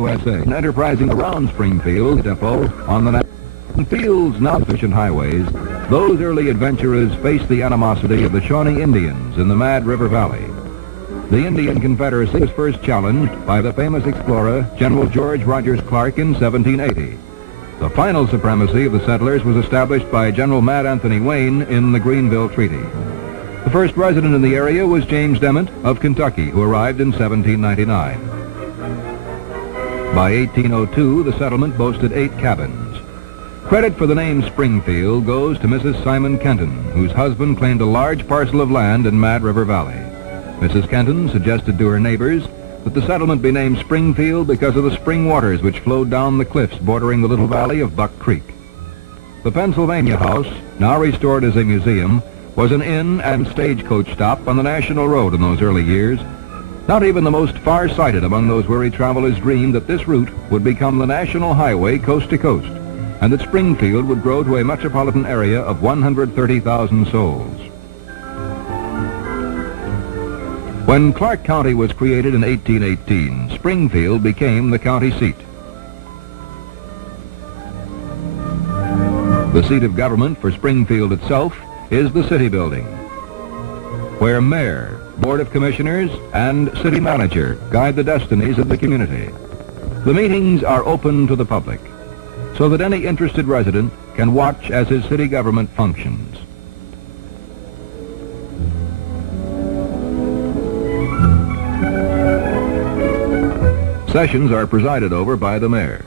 USA, enterprising around Springfield depot on the fields not efficient highways. Those early adventurers faced the animosity of the Shawnee Indians in the Mad River Valley. The Indian Confederacy was first challenged by the famous explorer General George Rogers Clark in 1780. The final supremacy of the settlers was established by General Mad Anthony Wayne in the Greenville Treaty. The first resident in the area was James Dement of Kentucky, who arrived in 1799. By 1802, the settlement boasted 8 cabins. Credit for the name Springfield goes to Mrs. Simon Kenton, whose husband claimed a large parcel of land in Mad River Valley. Mrs. Kenton suggested to her neighbors that the settlement be named Springfield because of the spring waters which flowed down the cliffs bordering the little valley of Buck Creek. The Pennsylvania House, now restored as a museum, was an inn and stagecoach stop on the National Road in those early years. Not even the most far-sighted among those weary travelers dreamed that this route would become the national highway coast to coast, and that Springfield would grow to a metropolitan area of 130,000 souls. When Clark County was created in 1818, Springfield became the county seat. The seat of government for Springfield itself is the city building, where mayor, board of commissioners, and city manager guide the destinies of the community. The meetings are open to the public, so that any interested resident can watch as his city government functions. Sessions are presided over by the mayor.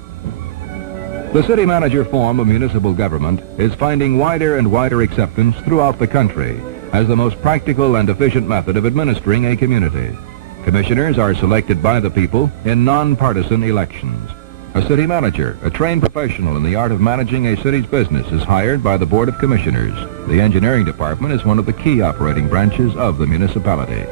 The city manager form of municipal government is finding wider and wider acceptance throughout the country as the most practical and efficient method of administering a community. Commissioners are selected by the people in nonpartisan elections. A city manager, a trained professional in the art of managing a city's business, is hired by the Board of Commissioners. The engineering department is one of the key operating branches of the municipality.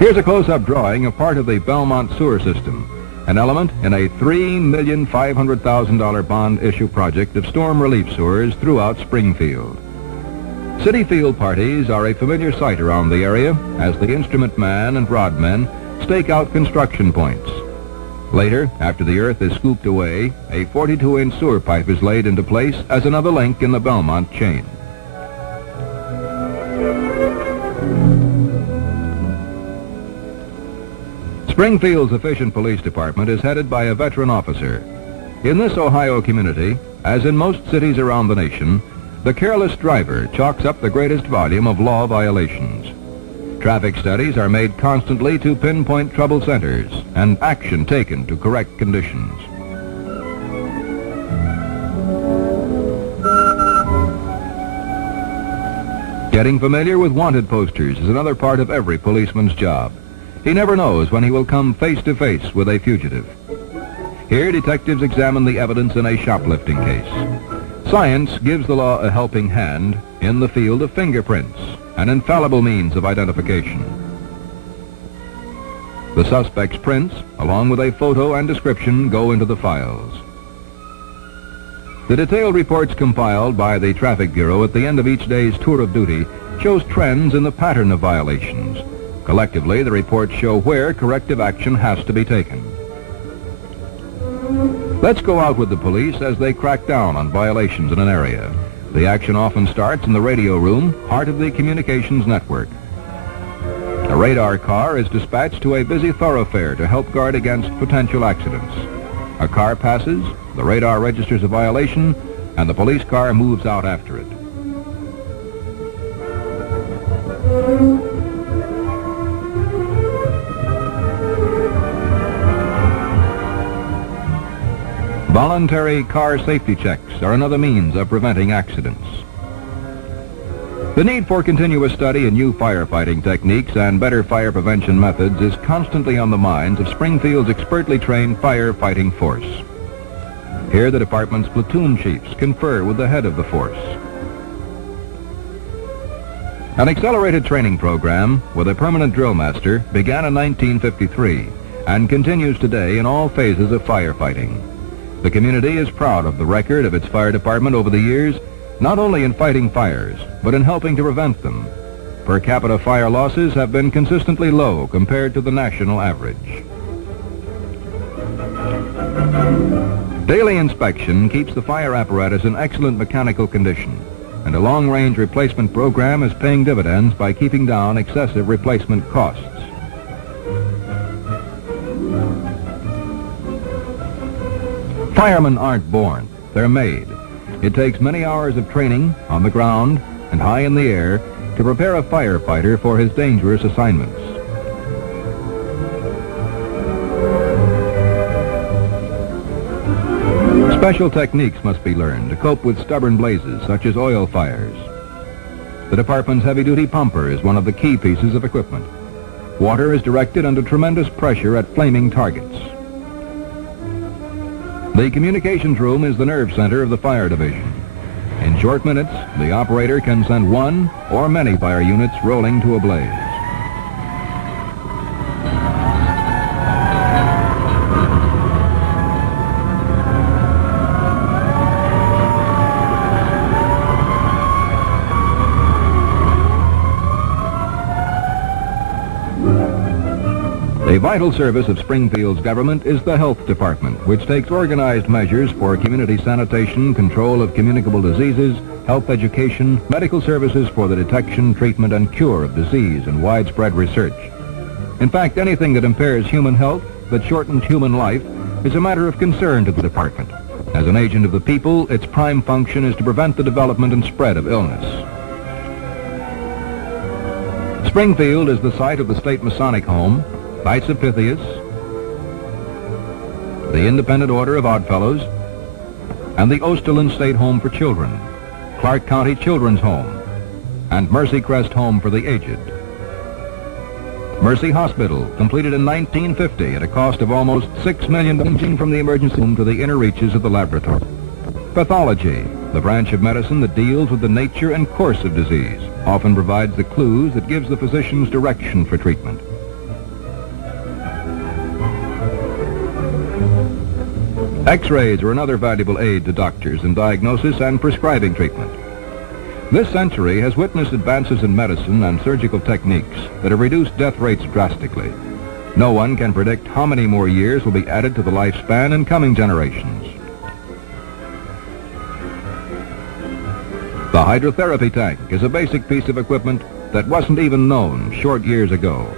Here's a close-up drawing of part of the Belmont Sewer System, an element in a $3,500,000 bond issue project of storm relief sewers throughout Springfield. City field parties are a familiar sight around the area as the instrument man and rod men stake out construction points. Later, after the earth is scooped away, a 42-inch sewer pipe is laid into place as another link in the Belmont chain. Springfield's efficient police department is headed by a veteran officer. In this Ohio community, as in most cities around the nation, the careless driver chalks up the greatest volume of law violations. Traffic studies are made constantly to pinpoint trouble centers and action taken to correct conditions. Getting familiar with wanted posters is another part of every policeman's job. He never knows when he will come face to face with a fugitive. Here, detectives examine the evidence in a shoplifting case. Science gives the law a helping hand in the field of fingerprints, an infallible means of identification. The suspect's prints, along with a photo and description, go into the files. The detailed reports compiled by the Traffic Bureau at the end of each day's tour of duty shows trends in the pattern of violations. Collectively, the reports show where corrective action has to be taken. Let's go out with the police as they crack down on violations in an area. The action often starts in the radio room, heart of the communications network. A radar car is dispatched to a busy thoroughfare to help guard against potential accidents. A car passes, the radar registers a violation, and the police car moves out after it. Voluntary car safety checks are another means of preventing accidents. The need for continuous study in new firefighting techniques and better fire prevention methods is constantly on the minds of Springfield's expertly trained firefighting force. Here, the department's platoon chiefs confer with the head of the force. An accelerated training program with a permanent drill master began in 1953 and continues today in all phases of firefighting. The community is proud of the record of its fire department over the years, not only in fighting fires, but in helping to prevent them. per capita fire losses have been consistently low compared to the national average. Daily inspection keeps the fire apparatus in excellent mechanical condition, and a long-range replacement program is paying dividends by keeping down excessive replacement costs. Firemen aren't born, they're made. It takes many hours of training on the ground and high in the air to prepare a firefighter for his dangerous assignments. Special techniques must be learned to cope with stubborn blazes such as oil fires. The department's heavy-duty pumper is one of the key pieces of equipment. Water is directed under tremendous pressure at flaming targets. The communications room is the nerve center of the fire division. In short minutes, the operator can send one or many fire units rolling to a blaze. A vital service of Springfield's government is the health department, which takes organized measures for community sanitation, control of communicable diseases, health education, medical services for the detection, treatment, and cure of disease, and widespread research. In fact, anything that impairs human health, that shortens human life, is a matter of concern to the department. As an agent of the people, its prime function is to prevent the development and spread of illness. Springfield is the site of the state Masonic Home, Knights of Pythias, the Independent Order of Oddfellows, and the Osterlen State Home for Children, Clark County Children's Home, and Mercy Crest Home for the Aged. Mercy Hospital, completed in 1950 at a cost of almost $6 million, ranging from the emergency room to the inner reaches of the laboratory. Pathology, the branch of medicine that deals with the nature and course of disease, often provides the clues that gives the physician's direction for treatment. X-rays are another valuable aid to doctors in diagnosis and prescribing treatment. This century has witnessed advances in medicine and surgical techniques that have reduced death rates drastically. No one can predict how many more years will be added to the lifespan in coming generations. The hydrotherapy tank is a basic piece of equipment that wasn't even known short years ago.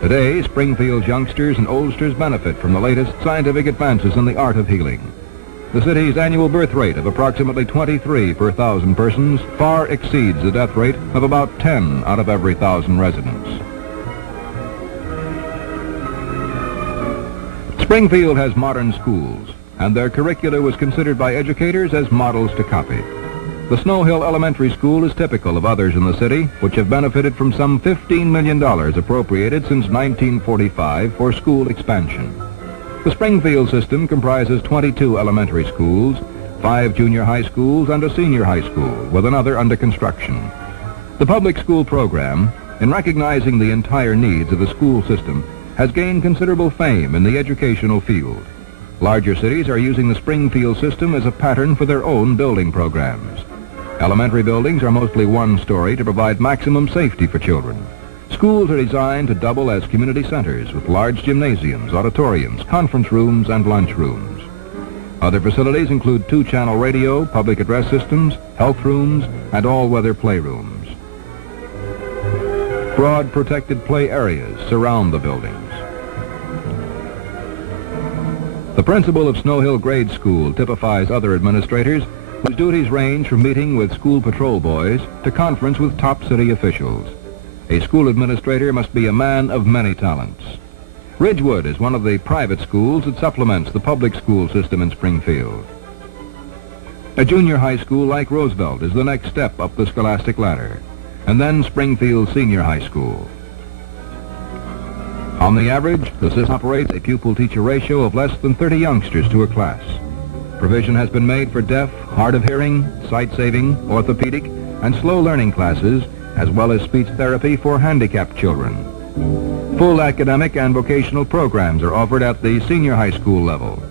Today, Springfield's youngsters and oldsters benefit from the latest scientific advances in the art of healing. The city's annual birth rate of approximately 23 per 1,000 persons far exceeds the death rate of about 10 out of every 1,000 residents. Springfield has modern schools, and their curricula was considered by educators as models to copy. The Snowhill Elementary School is typical of others in the city, which have benefited from some $15 million appropriated since 1945 for school expansion. The Springfield system comprises 22 elementary schools, 5 junior high schools, and a senior high school, with another under construction. The public school program, in recognizing the entire needs of the school system, has gained considerable fame in the educational field. Larger cities are using the Springfield system as a pattern for their own building programs. Elementary buildings are mostly one-story to provide maximum safety for children. Schools are designed to double as community centers with large gymnasiums, auditoriums, conference rooms, and lunch rooms. Other facilities include 2-channel radio, public address systems, health rooms, and all-weather playrooms. Broad protected play areas surround the buildings. The principal of Snowhill Grade School typifies other administrators whose duties range from meeting with school patrol boys to conference with top city officials. A school administrator must be a man of many talents. Ridgewood is one of the private schools that supplements the public school system in Springfield. A junior high school like Roosevelt is the next step up the scholastic ladder, and then Springfield Senior High School. On the average, the system operates a pupil-teacher ratio of less than 30 youngsters to a class. Provision has been made for deaf, hard of hearing, sight-saving, orthopedic, and slow learning classes, as well as speech therapy for handicapped children. Full academic and vocational programs are offered at the senior high school level.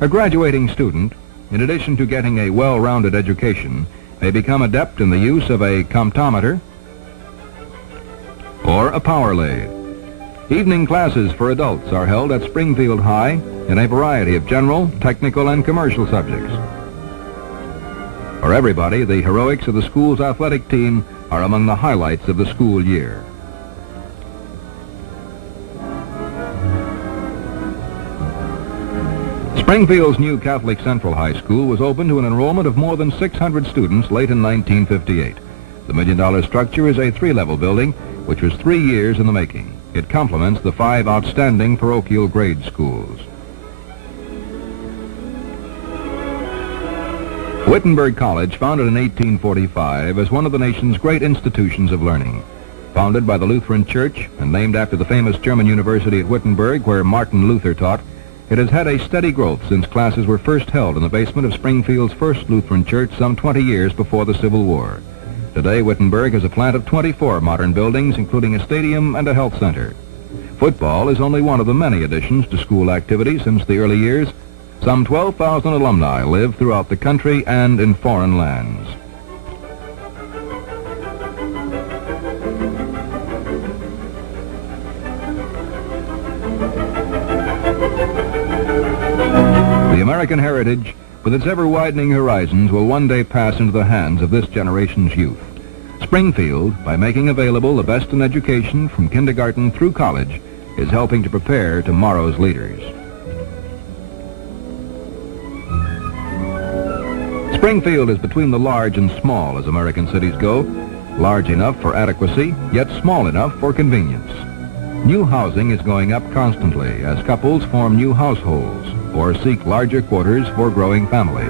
A graduating student, in addition to getting a well-rounded education, may become adept in the use of a comptometer, or a power lathe. Evening classes for adults are held at Springfield High in a variety of general, technical, and commercial subjects. For everybody, the heroics of the school's athletic team are among the highlights of the school year. Springfield's new Catholic Central High School was opened to an enrollment of more than 600 students late in 1958. The $1 million structure is a 3-level building, which was 3 years in the making. It complements the 5 outstanding parochial grade schools. Wittenberg College, founded in 1845, is one of the nation's great institutions of learning. Founded by the Lutheran Church and named after the famous German university at Wittenberg, where Martin Luther taught, it has had a steady growth since classes were first held in the basement of Springfield's first Lutheran church some 20 years before the Civil War. Today, Wittenberg has a plant of 24 modern buildings, including a stadium and a health center. Football is only one of the many additions to school activities since the early years. Some 12,000 alumni live throughout the country and in foreign lands. The American heritage, with its ever-widening horizons, will one day pass into the hands of this generation's youth. Springfield, by making available the best in education from kindergarten through college, is helping to prepare tomorrow's leaders. Springfield is between the large and small as American cities go, large enough for adequacy, yet small enough for convenience. New housing is going up constantly as couples form new households or seek larger quarters for growing families.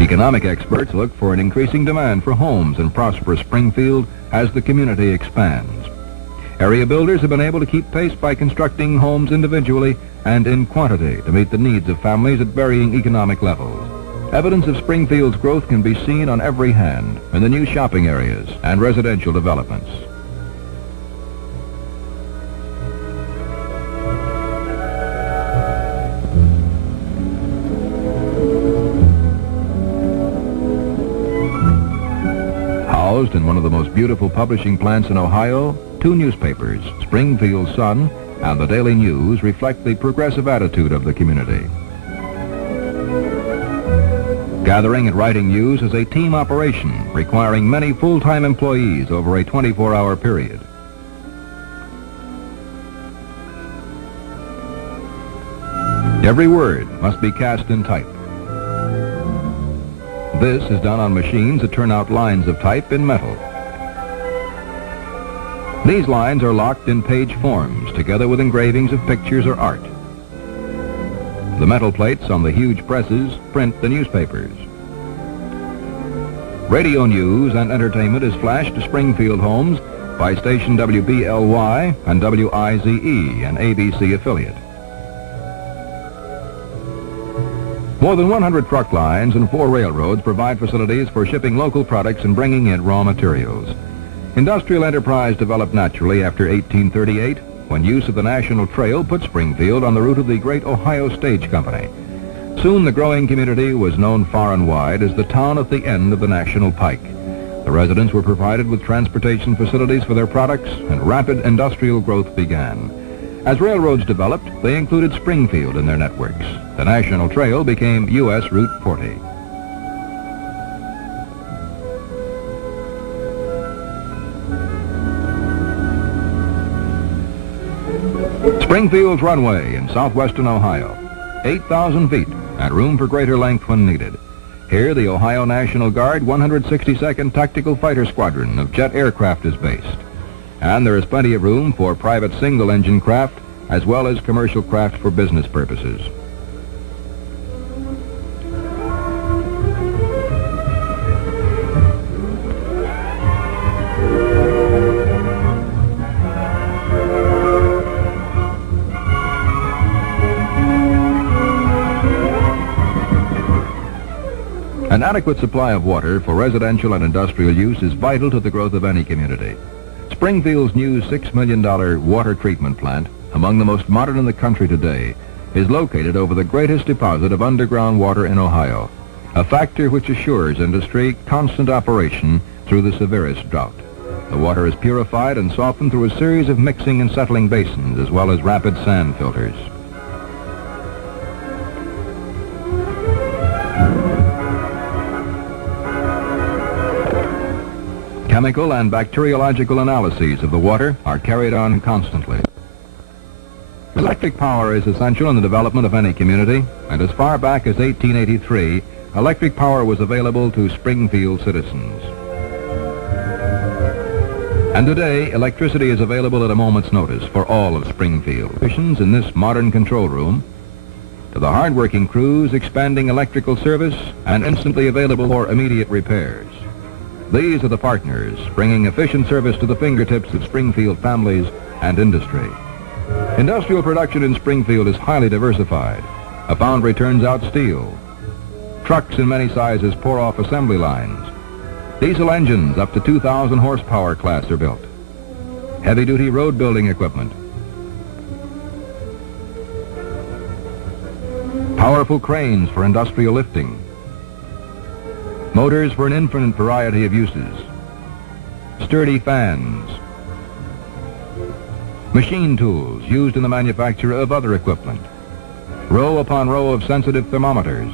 Economic experts look for an increasing demand for homes in prosperous Springfield as the community expands. Area builders have been able to keep pace by constructing homes individually and in quantity to meet the needs of families at varying economic levels. Evidence of Springfield's growth can be seen on every hand in the new shopping areas and residential developments. Housed in one of the most beautiful publishing plants in Ohio, 2 newspapers, Springfield Sun and the Daily News, reflect the progressive attitude of the community. Gathering and writing news is a team operation requiring many full-time employees over a 24-hour period. Every word must be cast in type. This is done on machines that turn out lines of type in metal. These lines are locked in page forms together with engravings of pictures or art. The metal plates on the huge presses print the newspapers. Radio news and entertainment is flashed to Springfield homes by station WBLY and WIZE, an ABC affiliate. More than 100 truck lines and 4 railroads provide facilities for shipping local products and bringing in raw materials. Industrial enterprise developed naturally after 1838, when use of the National Trail put Springfield on the route of the great Ohio Stage Company. Soon the growing community was known far and wide as the town at the end of the National Pike. The residents were provided with transportation facilities for their products, and rapid industrial growth began. As railroads developed, they included Springfield in their networks. The National Trail became U.S. Route 40. Springfield's runway in southwestern Ohio, 8,000 feet and room for greater length when needed. Here, the Ohio National Guard 162nd Tactical Fighter Squadron of jet aircraft is based. And there is plenty of room for private single-engine craft as well as commercial craft for business purposes. An adequate supply of water for residential and industrial use is vital to the growth of any community. Springfield's new $6 million water treatment plant, among the most modern in the country today, is located over the greatest deposit of underground water in Ohio, a factor which assures industry constant operation through the severest drought. The water is purified and softened through a series of mixing and settling basins, as well as rapid sand filters. Chemical and bacteriological analyses of the water are carried on constantly. Electric power is essential in the development of any community, and as far back as 1883, electric power was available to Springfield citizens. And today, electricity is available at a moment's notice for all of Springfield. Missions in this modern control room, to the hard-working crews expanding electrical service and instantly available for immediate repairs. These are the partners bringing efficient service to the fingertips of Springfield families and industry. Industrial production in Springfield is highly diversified. A foundry turns out steel. Trucks in many sizes pour off assembly lines. Diesel engines up to 2,000 horsepower class are built. Heavy-duty road building equipment. Powerful cranes for industrial lifting. Motors for an infinite variety of uses. Sturdy fans. Machine tools used in the manufacture of other equipment. Row upon row of sensitive thermometers.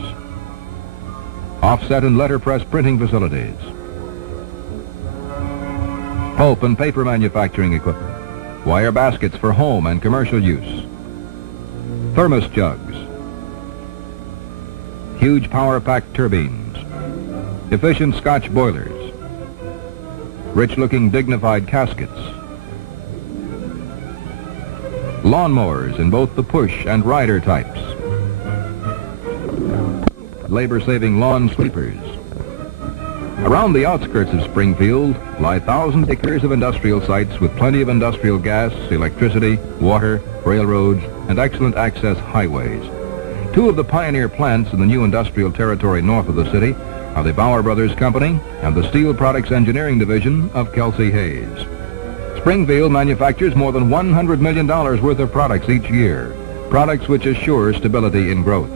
Offset and letterpress printing facilities. Pulp and paper manufacturing equipment. Wire baskets for home and commercial use. Thermos jugs. Huge power-packed turbines. Efficient Scotch boilers. Rich-looking dignified caskets. Lawnmowers in both the push and rider types. Labor-saving lawn sweepers. Around the outskirts of Springfield lie thousands of acres of industrial sites with plenty of industrial gas, electricity, water, railroads, and excellent access highways. Two of the pioneer plants in the new industrial territory north of the city are the Bauer Brothers Company and the Steel Products Engineering Division of Kelsey Hayes. Springfield manufactures more than $100 million worth of products each year, products which assure stability in growth.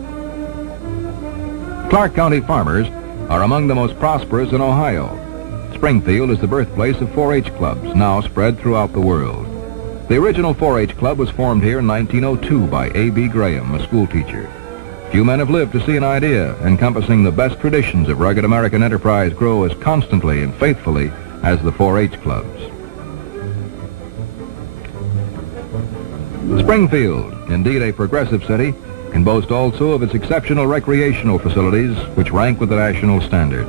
Clark County farmers are among the most prosperous in Ohio. Springfield is the birthplace of 4-H clubs, now spread throughout the world. The original 4-H club was formed here in 1902 by A.B. Graham, a schoolteacher. Few men have lived to see an idea encompassing the best traditions of rugged American enterprise grow as constantly and faithfully as the 4-H clubs. Springfield, indeed a progressive city, can boast also of its exceptional recreational facilities, which rank with the national standard.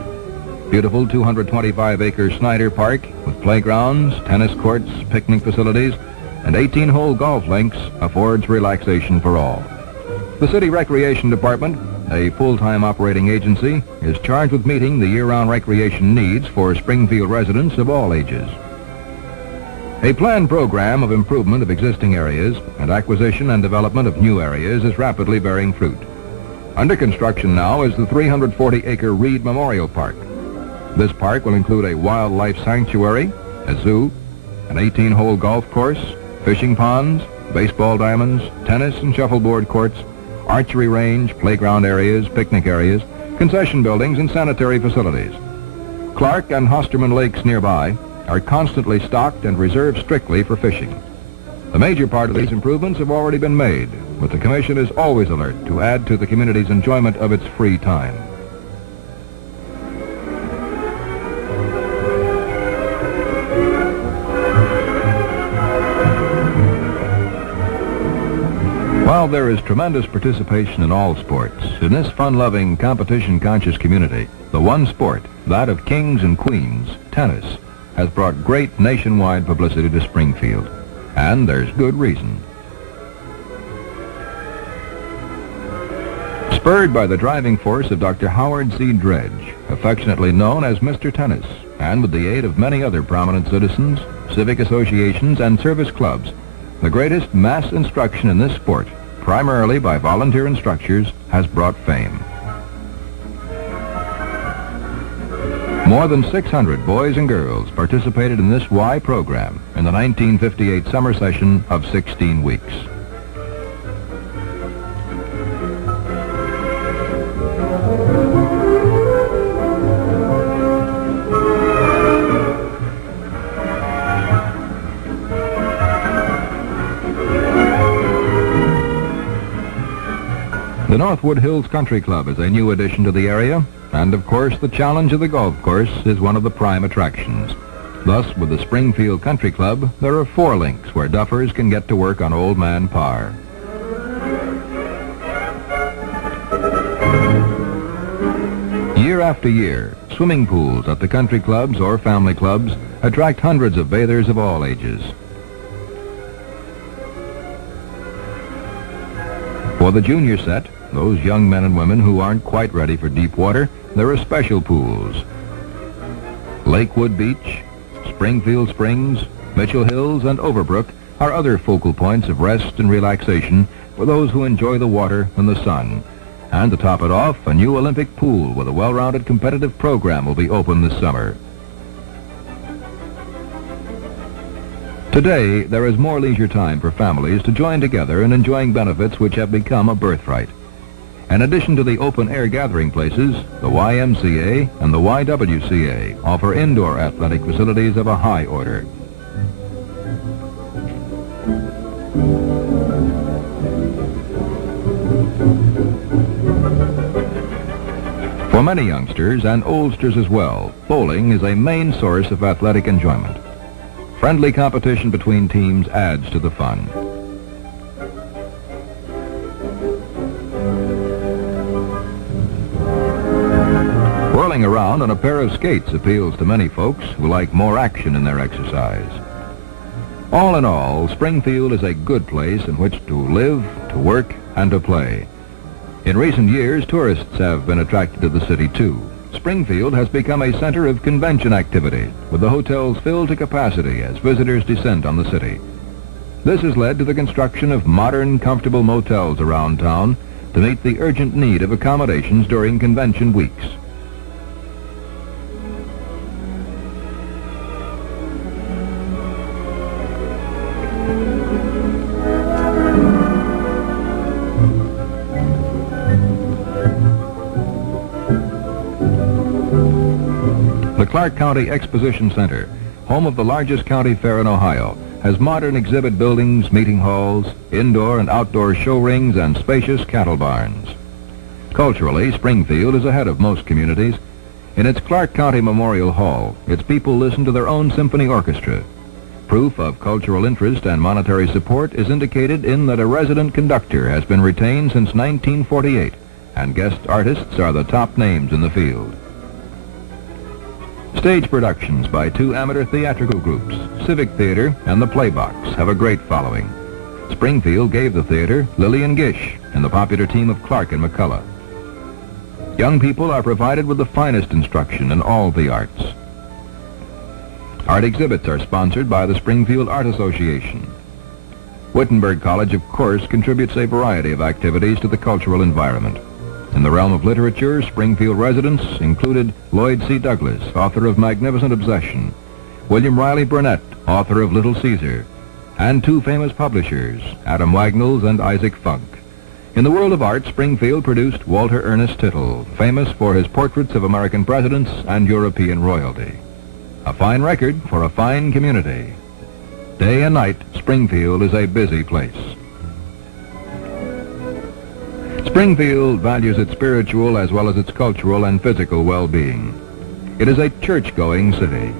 Beautiful 225-acre Snyder Park with playgrounds, tennis courts, picnic facilities, and 18-hole golf links affords relaxation for all. The City Recreation Department, a full-time operating agency, is charged with meeting the year-round recreation needs for Springfield residents of all ages. A planned program of improvement of existing areas and acquisition and development of new areas is rapidly bearing fruit. Under construction now is the 340-acre Reid Memorial Park. This park will include a wildlife sanctuary, a zoo, an 18-hole golf course, fishing ponds, baseball diamonds, tennis and shuffleboard courts, archery range, playground areas, picnic areas, concession buildings, and sanitary facilities. Clark and Hosterman Lakes nearby are constantly stocked and reserved strictly for fishing. The major part of these improvements have already been made, but the Commission is always alert to add to the community's enjoyment of its free time. While there is tremendous participation in all sports, in this fun-loving, competition-conscious community, the one sport, that of kings and queens, tennis, has brought great nationwide publicity to Springfield, and there's good reason. Spurred by the driving force of Dr. Howard C. Dredge, affectionately known as Mr. Tennis, and with the aid of many other prominent citizens, civic associations, and service clubs, the greatest mass instruction in this sport, primarily by volunteer instructors, has brought fame. More than 600 boys and girls participated in this Y program in the 1958 summer session of 16 weeks. The Northwood Hills Country Club is a new addition to the area, and of course the challenge of the golf course is one of the prime attractions. Thus, with the Springfield Country Club, there are 4 links where duffers can get to work on Old Man Par. Year after year, swimming pools at the country clubs or family clubs attract hundreds of bathers of all ages. For the junior set, those young men and women who aren't quite ready for deep water, there are special pools. Lakewood Beach, Springfield Springs, Mitchell Hills, and Overbrook are other focal points of rest and relaxation for those who enjoy the water and the sun. And to top it off, a new Olympic pool with a well-rounded competitive program will be open this summer. Today, there is more leisure time for families to join together in enjoying benefits which have become a birthright. In addition to the open-air gathering places, the YMCA and the YWCA offer indoor athletic facilities of a high order. For many youngsters and oldsters as well, bowling is a main source of athletic enjoyment. Friendly competition between teams adds to the fun. Whirling around on a pair of skates appeals to many folks who like more action in their exercise. All in all, Springfield is a good place in which to live, to work, and to play. In recent years, tourists have been attracted to the city too. Springfield has become a center of convention activity, with the hotels filled to capacity as visitors descend on the city. This has led to the construction of modern, comfortable motels around town to meet the urgent need of accommodations during convention weeks. The Clark County Exposition Center, home of the largest county fair in Ohio, has modern exhibit buildings, meeting halls, indoor and outdoor show rings, and spacious cattle barns. Culturally, Springfield is ahead of most communities. In its Clark County Memorial Hall, its people listen to their own symphony orchestra. Proof of cultural interest and monetary support is indicated in that a resident conductor has been retained since 1948, and guest artists are the top names in the field. Stage productions by 2 amateur theatrical groups, Civic Theater and the Playbox, have a great following. Springfield gave the theater Lillian Gish and the popular team of Clark and McCullough. Young people are provided with the finest instruction in all the arts. Art exhibits are sponsored by the Springfield Art Association. Wittenberg College, of course, contributes a variety of activities to the cultural environment. In the realm of literature, Springfield residents included Lloyd C. Douglas, author of Magnificent Obsession, William Riley Burnett, author of Little Caesar, and 2 famous publishers, Adam Wagnalls and Isaac Funk. In the world of art, Springfield produced Walter Ernest Tittle, famous for his portraits of American presidents and European royalty. A fine record for a fine community. Day and night, Springfield is a busy place. Springfield values its spiritual as well as its cultural and physical well-being. It is a church-going city.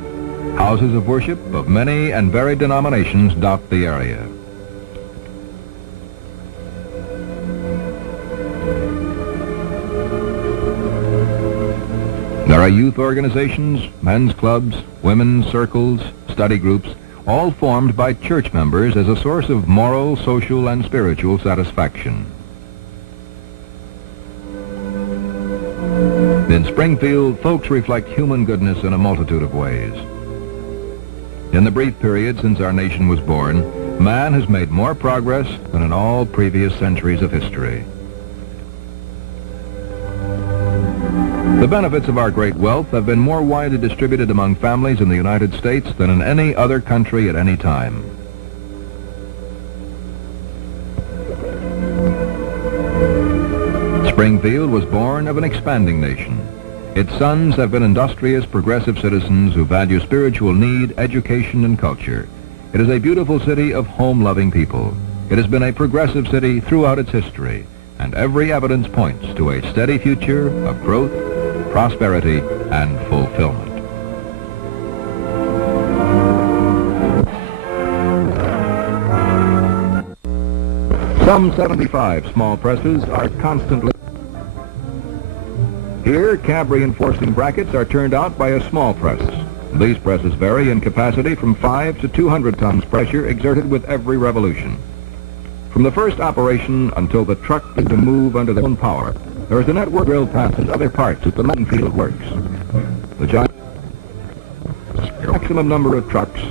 Houses of worship of many and varied denominations dot the area. There are youth organizations, men's clubs, women's circles, study groups, all formed by church members as a source of moral, social, and spiritual satisfaction. In Springfield, folks reflect human goodness in a multitude of ways. In the brief period since our nation was born, man has made more progress than in all previous centuries of history. The benefits of our great wealth have been more widely distributed among families in the United States than in any other country at any time. Springfield was born of an expanding nation. Its sons have been industrious, progressive citizens who value spiritual need, education, and culture. It is a beautiful city of home-loving people. It has been a progressive city throughout its history, and every evidence points to a steady future of growth, prosperity, and fulfillment. Some 75 small presses are constantly... Here, cab reinforcing brackets are turned out by a small press. These presses vary in capacity from 5 to 200 tons pressure exerted with every revolution. From the first operation until the truck is to move under their own power, there is a network drill passes other parts as the Springfield works. The giant maximum number of trucks,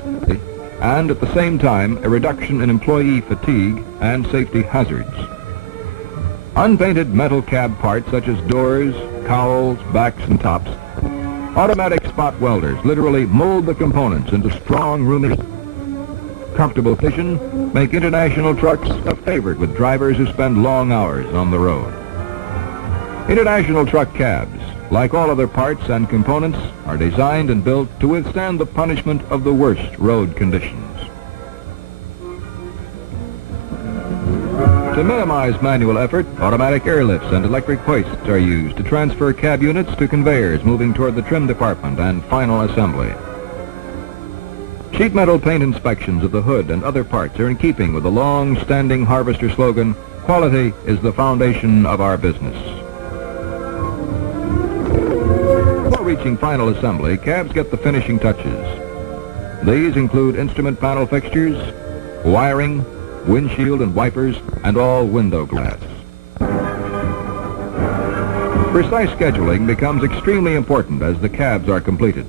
and at the same time a reduction in employee fatigue and safety hazards. Unpainted metal cab parts such as doors, cowls, backs, and tops. Automatic spot welders literally mold the components into strong, roomy, comfortable position, make international trucks a favorite with drivers who spend long hours on the road. International truck cabs, like all other parts and components, are designed and built to withstand the punishment of the worst road conditions. To minimize manual effort, automatic airlifts and electric hoists are used to transfer cab units to conveyors moving toward the trim department and final assembly. Sheet metal paint inspections of the hood and other parts are in keeping with the long-standing Harvester slogan, "Quality is the foundation of our business." Before reaching final assembly, cabs get the finishing touches. These include instrument panel fixtures, wiring, windshield and wipers, and all window glass. Precise scheduling becomes extremely important as the cabs are completed.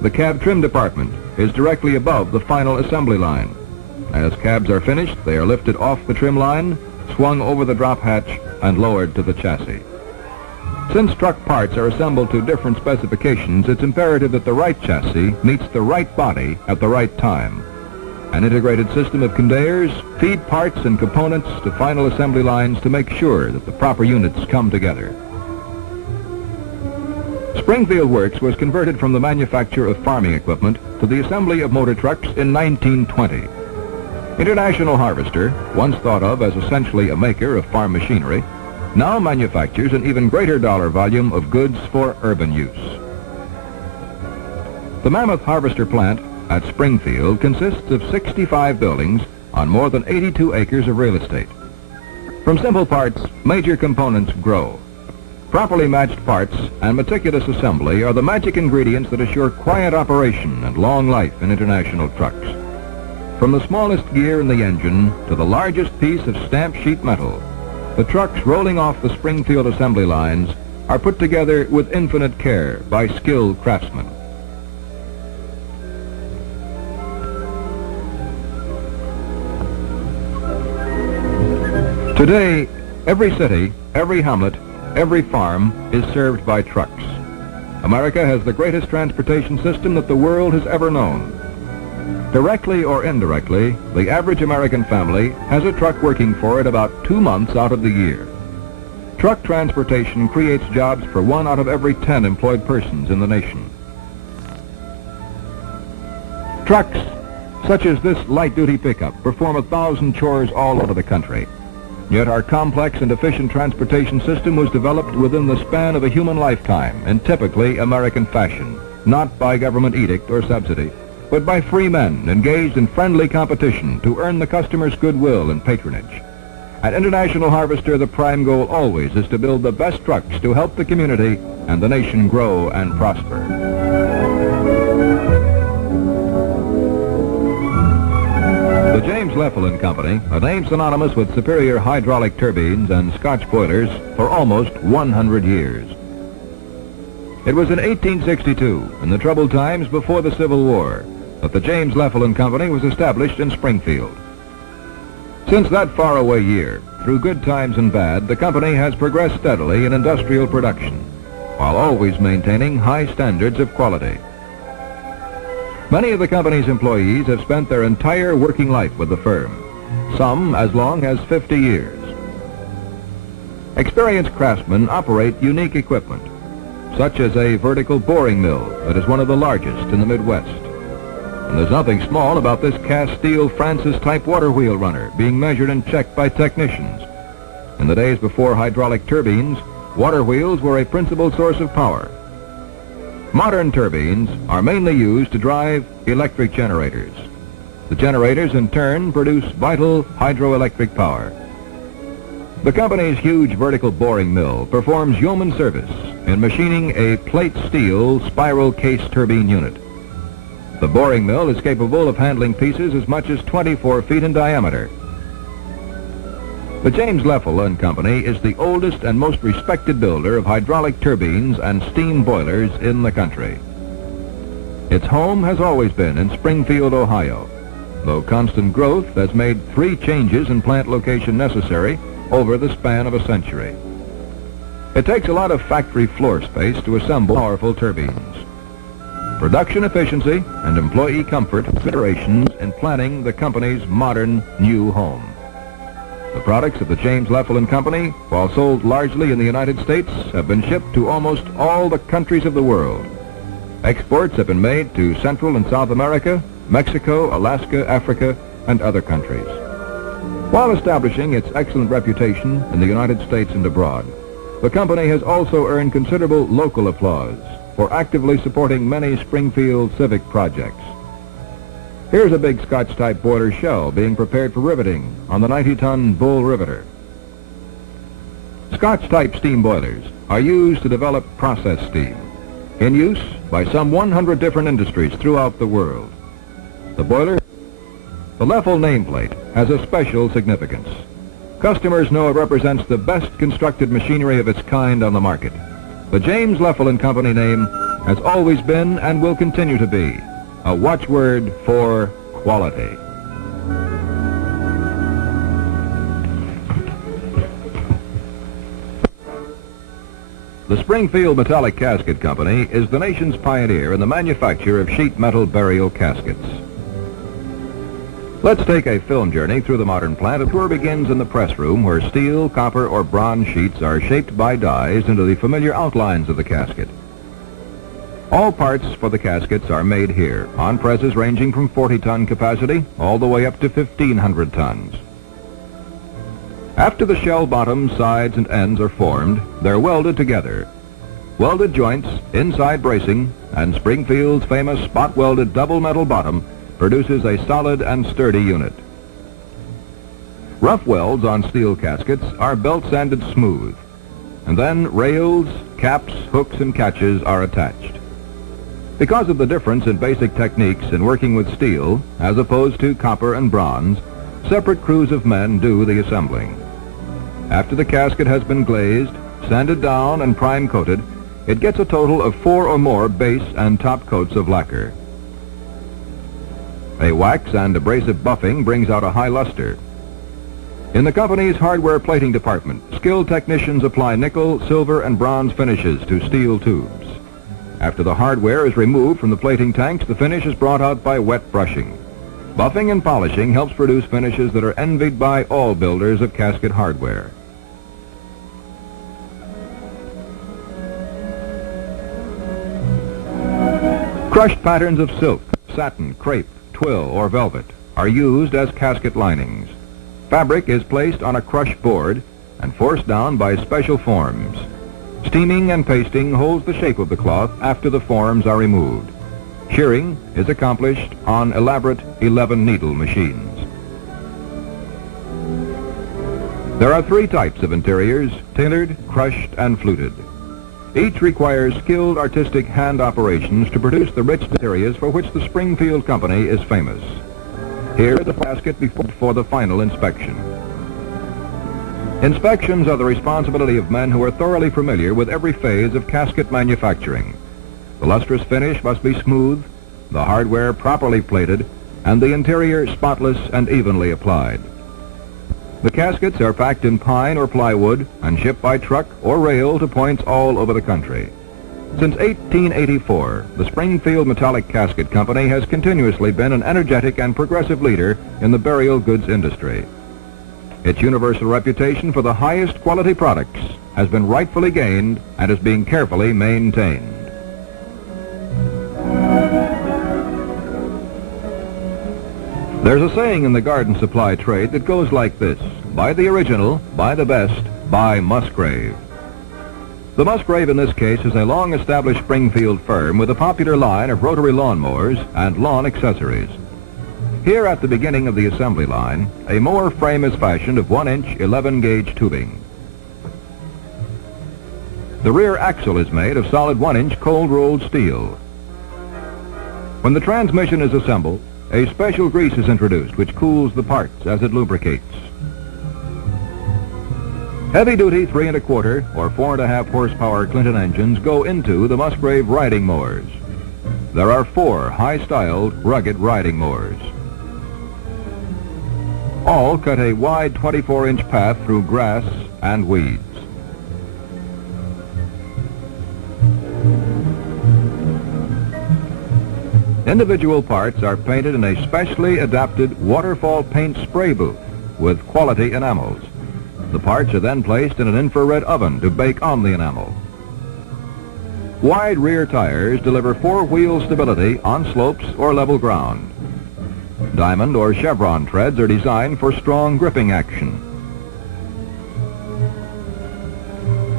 The cab trim department is directly above the final assembly line. As cabs are finished, they are lifted off the trim line, swung over the drop hatch, and lowered to the chassis. Since truck parts are assembled to different specifications, it's imperative that the right chassis meets the right body at the right time. An integrated system of conveyors feed parts and components to final assembly lines to make sure that the proper units come together. Springfield Works was converted from the manufacture of farming equipment to the assembly of motor trucks in 1920. International Harvester, once thought of as essentially a maker of farm machinery, now manufactures an even greater dollar volume of goods for urban use. The Mammoth Harvester plant at Springfield consists of 65 buildings on more than 82 acres of real estate. From simple parts, major components grow. Properly matched parts and meticulous assembly are the magic ingredients that assure quiet operation and long life in international trucks. From the smallest gear in the engine to the largest piece of stamped sheet metal, the trucks rolling off the Springfield assembly lines are put together with infinite care by skilled craftsmen. Today, every city, every hamlet, every farm is served by trucks. America has the greatest transportation system that the world has ever known. Directly or indirectly, the average American family has a truck working for it about 2 months out of the year. Truck transportation creates jobs for 1 out of every 10 employed persons in the nation. Trucks, such as this light-duty pickup, perform 1,000 chores all over the country. Yet our complex and efficient transportation system was developed within the span of a human lifetime in typically American fashion, not by government edict or subsidy, but by free men engaged in friendly competition to earn the customer's goodwill and patronage. At International Harvester, the prime goal always is to build the best trucks to help the community and the nation grow and prosper. The James Leffel & Company, a name synonymous with superior hydraulic turbines and Scotch boilers for almost 100 years. It was in 1862, in the troubled times before the Civil War, that the James Leffel & Company was established in Springfield. Since that faraway year, through good times and bad, the company has progressed steadily in industrial production, while always maintaining high standards of quality. Many of the company's employees have spent their entire working life with the firm, some as long as 50 years. Experienced craftsmen operate unique equipment, such as a vertical boring mill that is one of the largest in the Midwest. And there's nothing small about this cast steel Francis type water wheel runner being measured and checked by technicians. In the days before hydraulic turbines, water wheels were a principal source of power. Modern turbines are mainly used to drive electric generators. The generators in turn produce vital hydroelectric power. The company's huge vertical boring mill performs yeoman service in machining a plate steel spiral case turbine unit. The boring mill is capable of handling pieces as much as 24 feet in diameter. The James Leffel and Company is the oldest and most respected builder of hydraulic turbines and steam boilers in the country. Its home has always been in Springfield, Ohio, though constant growth has made 3 changes in plant location necessary over the span of a century. It takes a lot of factory floor space to assemble powerful turbines. Production efficiency and employee comfort are considerations in planning the company's modern new home. The products of the James Leffel and Company, while sold largely in the United States, have been shipped to almost all the countries of the world. Exports have been made to Central and South America, Mexico, Alaska, Africa, and other countries. While establishing its excellent reputation in the United States and abroad, the company has also earned considerable local applause for actively supporting many Springfield civic projects. Here's a big Scotch-type boiler shell being prepared for riveting on the 90-ton Bull Riveter. Scotch-type steam boilers are used to develop process steam, in use by some 100 different industries throughout the world. The Leffel nameplate has a special significance. Customers know it represents the best constructed machinery of its kind on the market. The James Leffel and Company name has always been and will continue to be a watchword for quality. The Springfield Metallic Casket Company is the nation's pioneer in the manufacture of sheet metal burial caskets. Let's take a film journey through the modern plant. A tour begins in the press room, where steel, copper, or bronze sheets are shaped by dies into the familiar outlines of the casket. All parts for the caskets are made here, on presses ranging from 40-ton capacity all the way up to 1,500 tons. After the shell bottoms, sides, and ends are formed, they're welded together. Welded joints, inside bracing, and Springfield's famous spot-welded double metal bottom produces a solid and sturdy unit. Rough welds on steel caskets are belt sanded smooth, and then rails, caps, hooks, and catches are attached. Because of the difference in basic techniques in working with steel, as opposed to copper and bronze, separate crews of men do the assembling. After the casket has been glazed, sanded down, and prime coated, it gets a total of 4 or more base and top coats of lacquer. A wax and abrasive buffing brings out a high luster. In the company's hardware plating department, skilled technicians apply nickel, silver, and bronze finishes to steel tubes. After the hardware is removed from the plating tanks, the finish is brought out by wet brushing. Buffing and polishing helps produce finishes that are envied by all builders of casket hardware. Crushed patterns of silk, satin, crepe, twill, or velvet are used as casket linings. Fabric is placed on a crush board and forced down by special forms. Steaming and pasting holds the shape of the cloth after the forms are removed. Shearing is accomplished on elaborate 11-needle machines. There are 3 types of interiors: tailored, crushed, and fluted. Each requires skilled artistic hand operations to produce the rich interiors for which the Springfield Company is famous. Here is the casket before the final inspection. Inspections are the responsibility of men who are thoroughly familiar with every phase of casket manufacturing. The lustrous finish must be smooth, the hardware properly plated, and the interior spotless and evenly applied. The caskets are packed in pine or plywood and shipped by truck or rail to points all over the country. Since 1884, the Springfield Metallic Casket Company has continuously been an energetic and progressive leader in the burial goods industry. Its universal reputation for the highest quality products has been rightfully gained and is being carefully maintained. There's a saying in the garden supply trade that goes like this: buy the original, buy the best, by Musgrave. The Musgrave in this case is a long-established Springfield firm with a popular line of rotary lawnmowers and lawn accessories. Here at the beginning of the assembly line, a mower frame is fashioned of 1-inch 11-gauge tubing. The rear axle is made of solid 1-inch cold-rolled steel. When the transmission is assembled, a special grease is introduced which cools the parts as it lubricates. Heavy-duty 3 1/4 or 4 1/2 horsepower Clinton engines go into the Musgrave riding mowers. There are 4 high-styled, rugged riding mowers. All cut a wide 24-inch path through grass and weeds. Individual parts are painted in a specially adapted waterfall paint spray booth with quality enamels. The parts are then placed in an infrared oven to bake on the enamel. Wide rear tires deliver 4-wheel stability on slopes or level ground. Diamond or chevron treads are designed for strong gripping action.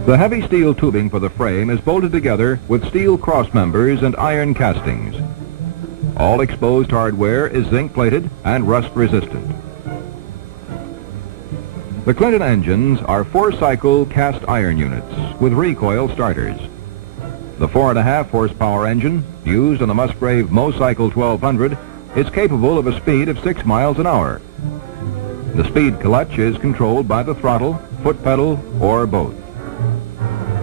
The heavy steel tubing for the frame is bolted together with steel cross members and iron castings. All exposed hardware is zinc-plated and rust-resistant. The Clinton engines are 4-cycle cast iron units with recoil starters. The 4 1/2 horsepower engine, used on the Musgrave Mocycle 1200, is capable of a speed of 6 miles an hour. The speed clutch is controlled by the throttle, foot pedal, or both.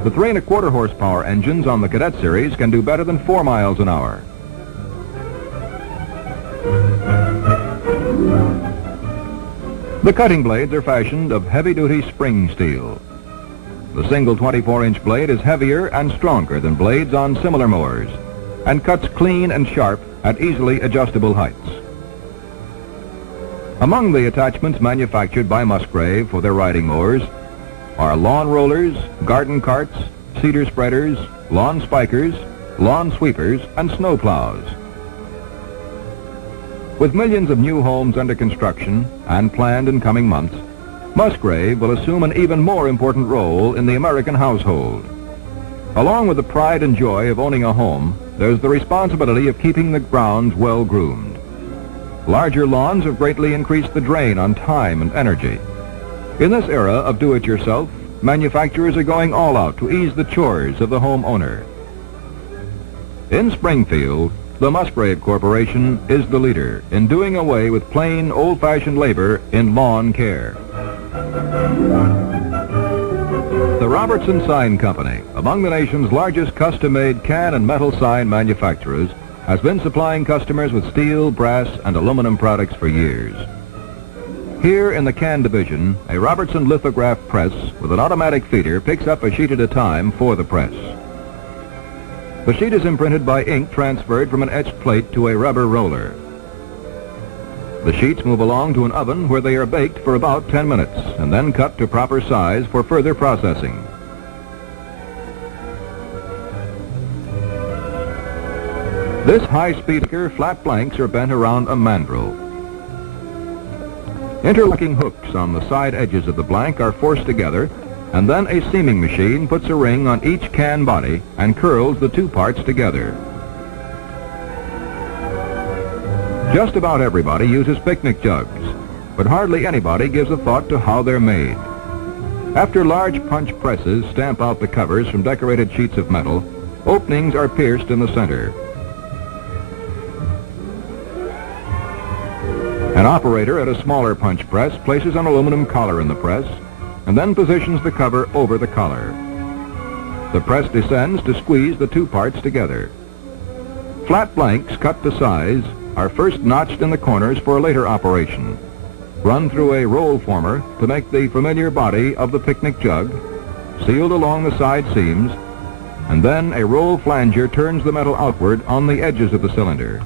The 3 1/4 horsepower engines on the Cadet series can do better than 4 miles an hour. The cutting blades are fashioned of heavy-duty spring steel. The single 24-inch blade is heavier and stronger than blades on similar mowers and cuts clean and sharp at easily adjustable heights. Among the attachments manufactured by Musgrave for their riding mowers are lawn rollers, garden carts, cedar spreaders, lawn spikers, lawn sweepers, and snow plows. With millions of new homes under construction and planned in coming months, Musgrave will assume an even more important role in the American household. Along with the pride and joy of owning a home, there's the responsibility of keeping the grounds well groomed. Larger lawns have greatly increased the drain on time and energy. In this era of do-it-yourself, manufacturers are going all out to ease the chores of the homeowner. In Springfield, the Musgrave Corporation is the leader in doing away with plain, old-fashioned labor in lawn care. The Robertson Sign Company, among the nation's largest custom-made can and metal sign manufacturers, has been supplying customers with steel, brass, and aluminum products for years. Here in the can division, a Robertson lithograph press with an automatic feeder picks up a sheet at a time for the press. The sheet is imprinted by ink transferred from an etched plate to a rubber roller. The sheets move along to an oven where they are baked for about 10 minutes and then cut to proper size for further processing. This high-speed flat blanks are bent around a mandrel. Interlocking hooks on the side edges of the blank are forced together, and then a seaming machine puts a ring on each can body and curls the 2 parts together. Just about everybody uses picnic jugs, but hardly anybody gives a thought to how they're made. After large punch presses stamp out the covers from decorated sheets of metal, openings are pierced in the center. An operator at a smaller punch press places an aluminum collar in the press and then positions the cover over the collar. The press descends to squeeze the 2 parts together. Flat blanks cut to size are first notched in the corners for a later operation, run through a roll former to make the familiar body of the picnic jug, sealed along the side seams, and then a roll flanger turns the metal outward on the edges of the cylinder.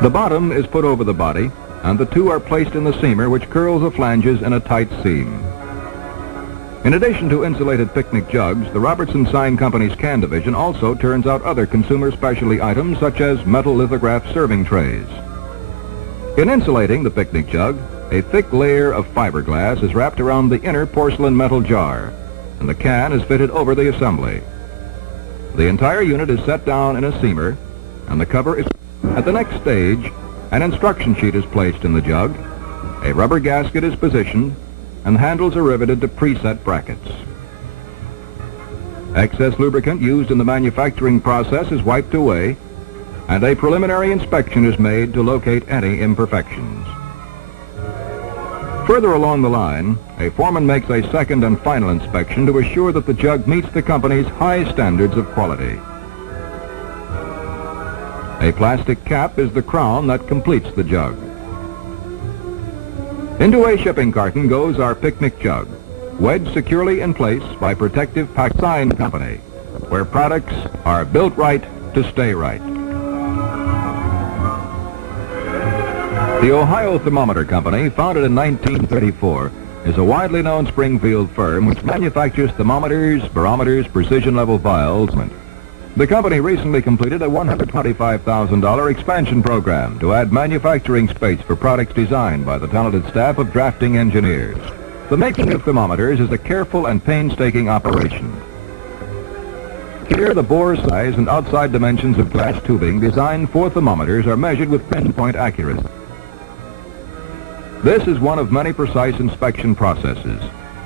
The bottom is put over the body, and the 2 are placed in the seamer which curls the flanges in a tight seam. In addition to insulated picnic jugs, the Robertson Sign Company's can division also turns out other consumer specialty items such as metal lithograph serving trays. In insulating the picnic jug, a thick layer of fiberglass is wrapped around the inner porcelain metal jar, and the can is fitted over the assembly. The entire unit is set down in a seamer, and the cover is... At the next stage, an instruction sheet is placed in the jug, a rubber gasket is positioned, and the handles are riveted to preset brackets. Excess lubricant used in the manufacturing process is wiped away, and a preliminary inspection is made to locate any imperfections. Further along the line, a foreman makes a second and final inspection to assure that the jug meets the company's high standards of quality. A plastic cap is the crown that completes the jug. Into a shipping carton goes our picnic jug, wedged securely in place by Protective Pack Sign Company, where products are built right to stay right. The Ohio Thermometer Company, founded in 1934, is a widely known Springfield firm which manufactures thermometers, barometers, precision-level vials. The company recently completed a $125,000 expansion program to add manufacturing space for products designed by the talented staff of drafting engineers. The making of thermometers is a careful and painstaking operation. Here, the bore size and outside dimensions of glass tubing designed for thermometers are measured with pinpoint accuracy. This is one of many precise inspection processes.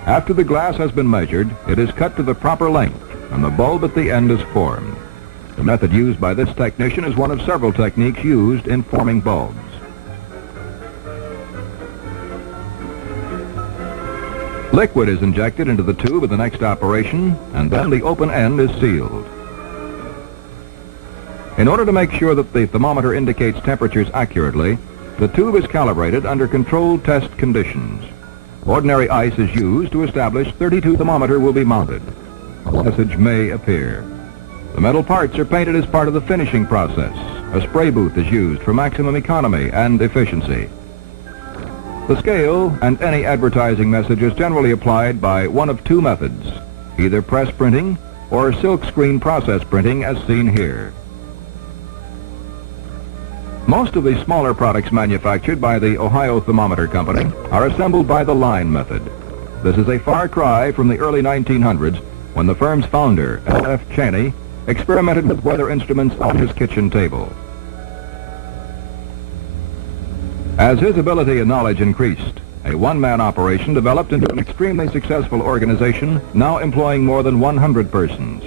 After the glass has been measured, it is cut to the proper length, and the bulb at the end is formed. The method used by this technician is one of several techniques used in forming bulbs. Liquid is injected into the tube at the next operation, and then the open end is sealed. In order to make sure that the thermometer indicates temperatures accurately, the tube is calibrated under controlled test conditions. Ordinary ice is used to establish 32 thermometer will be mounted. A message may appear. The metal parts are painted as part of the finishing process. A spray booth is used for maximum economy and efficiency. The scale and any advertising message is generally applied by one of two methods, either press printing or silk screen process printing as seen here. Most of the smaller products manufactured by the Ohio Thermometer Company are assembled by the line method. This is a far cry from the early 1900s when the firm's founder, L.F. Cheney, experimented with weather instruments on his kitchen table. As his ability and knowledge increased, a one-man operation developed into an extremely successful organization, now employing more than 100 persons.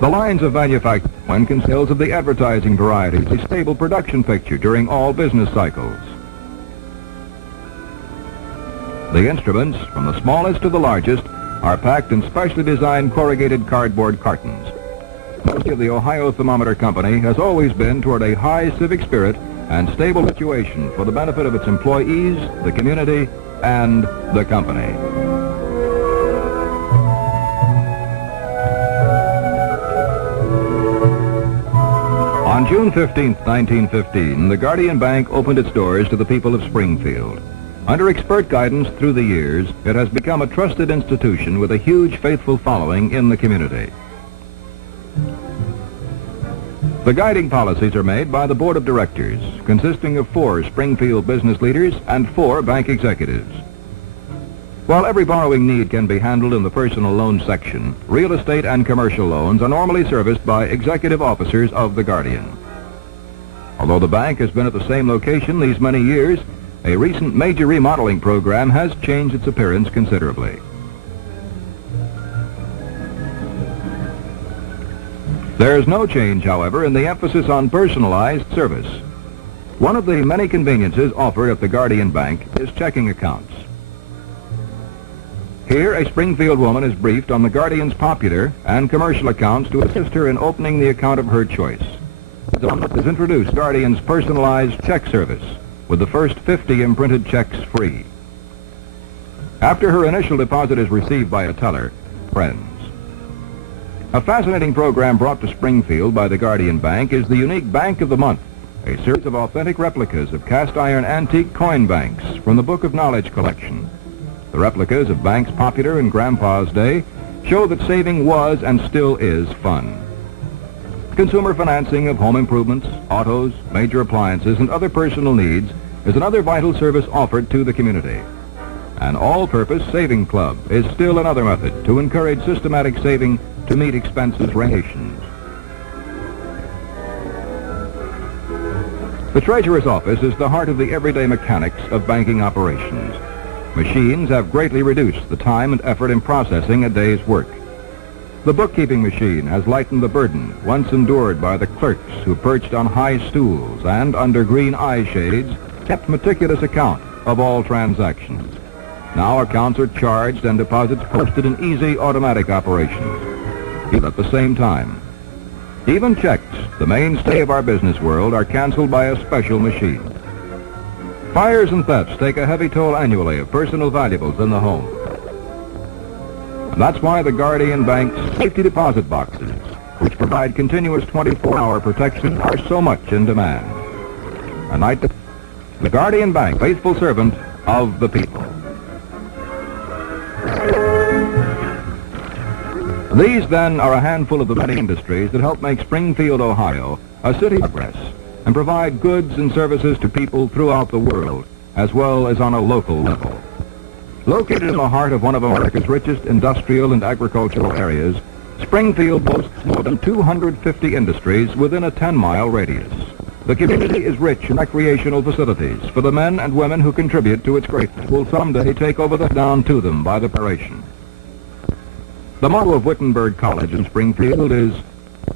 The lines of manufacture, when consists of the advertising variety, is a stable production picture during all business cycles. The instruments, from the smallest to the largest, are packed in specially designed corrugated cardboard cartons. The policy of the Ohio Thermometer Company has always been toward a high civic spirit and stable situation for the benefit of its employees, the community, and the company. On June 15, 1915, the Guardian Bank opened its doors to the people of Springfield. Under expert guidance through the years, it has become a trusted institution with a huge faithful following in the community. The guiding policies are made by the Board of Directors, consisting of 4 Springfield business leaders and 4 bank executives. While every borrowing need can be handled in the personal loan section, real estate and commercial loans are normally serviced by executive officers of the Guardian. Although the bank has been at the same location these many years, a recent major remodeling program has changed its appearance considerably. There is no change, however, in the emphasis on personalized service. One of the many conveniences offered at the Guardian Bank is checking accounts. Here, a Springfield woman is briefed on the Guardian's popular and commercial accounts to assist her in opening the account of her choice. The woman has introduced Guardian's personalized check service, with the first 50 imprinted checks free. After her initial deposit is received by a teller, friends. A fascinating program brought to Springfield by the Guardian Bank is the unique Bank of the Month, a series of authentic replicas of cast-iron antique coin banks from the Book of Knowledge collection. The replicas of banks popular in Grandpa's day show that saving was and still is fun. Consumer financing of home improvements, autos, major appliances, and other personal needs is another vital service offered to the community. An all-purpose saving club is still another method to encourage systematic saving to meet expenses rations. The Treasurer's Office is the heart of the everyday mechanics of banking operations. Machines have greatly reduced the time and effort in processing a day's work. The bookkeeping machine has lightened the burden once endured by the clerks who perched on high stools and under green eye shades kept meticulous account of all transactions. Now accounts are charged and deposits posted in easy automatic operations. Yet at the same time, even checks, the mainstay of our business world, are canceled by a special machine. Fires and thefts take a heavy toll annually of personal valuables in the home. And that's why the Guardian Bank's safety deposit boxes, which provide continuous 24-hour protection, are so much in demand. The Guardian Bank, faithful servant of the people. These, then, are a handful of the many industries that help make Springfield, Ohio, a city of progress and provide goods and services to people throughout the world, as well as on a local level. Located in the heart of one of America's richest industrial and agricultural areas, Springfield boasts more than 250 industries within a 10-mile radius. The community is rich in recreational facilities for the men and women who contribute to its greatness will someday take over the down to them by the operation. The motto of Wittenberg College in Springfield is,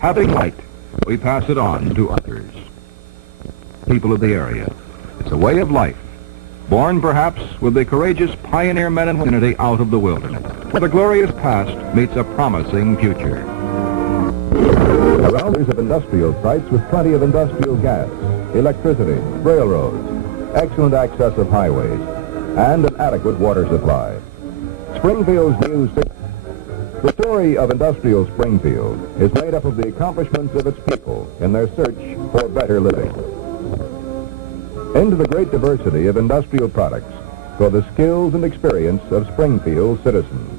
having light, we pass it on to others. People of the area, it's a way of life, born perhaps with the courageous pioneer men and women out of the wilderness, where the glorious past meets a promising future. Around there's of industrial sites with plenty of industrial gas, electricity, railroads, excellent access of highways, and an adequate water supply. Springfield's new city. The story of industrial Springfield is made up of the accomplishments of its people in their search for better living. Into the great diversity of industrial products go the skills and experience of Springfield citizens.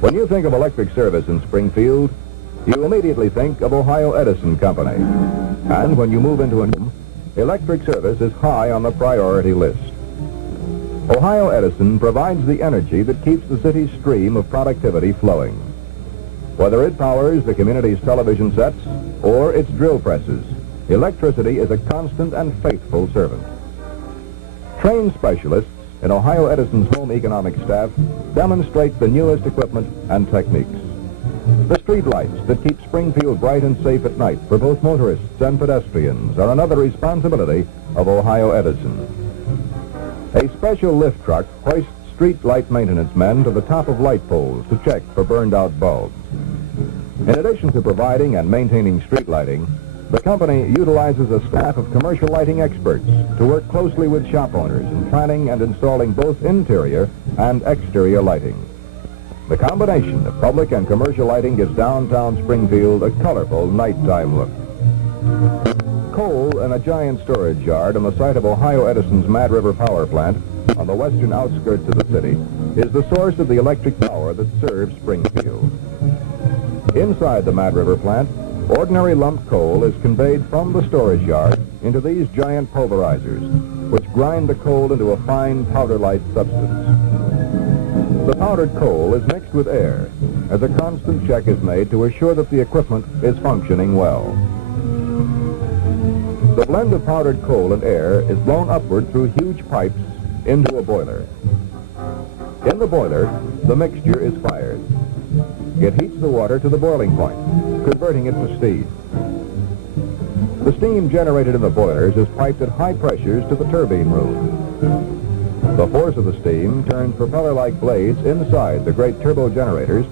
When you think of electric service in Springfield, you immediately think of Ohio Edison Company. And when you move into a new, electric service is high on the priority list. Ohio Edison provides the energy that keeps the city's stream of productivity flowing. Whether it powers the community's television sets or its drill presses, electricity is a constant and faithful servant. Trained specialists in Ohio Edison's home economic staff demonstrate the newest equipment and techniques. The street lights that keep Springfield bright and safe at night for both motorists and pedestrians are another responsibility of Ohio Edison. A special lift truck hoists street light maintenance men to the top of light poles to check for burned-out bulbs. In addition to providing and maintaining street lighting, the company utilizes a staff of commercial lighting experts to work closely with shop owners in planning and installing both interior and exterior lighting. The combination of public and commercial lighting gives downtown Springfield a colorful nighttime look. Coal in a giant storage yard on the site of Ohio Edison's Mad River Power Plant on the western outskirts of the city is the source of the electric power that serves Springfield. Inside the Mad River plant, ordinary lumped coal is conveyed from the storage yard into these giant pulverizers, which grind the coal into a fine powder-like substance. The powdered coal is mixed with air as a constant check is made to assure that the equipment is functioning well. The blend of powdered coal and air is blown upward through huge pipes into a boiler. In the boiler, the mixture is fired. It heats the water to the boiling point, converting it to steam. The steam generated in the boilers is piped at high pressures to the turbine room. The force of the steam turns propeller-like blades inside the great turbo generators,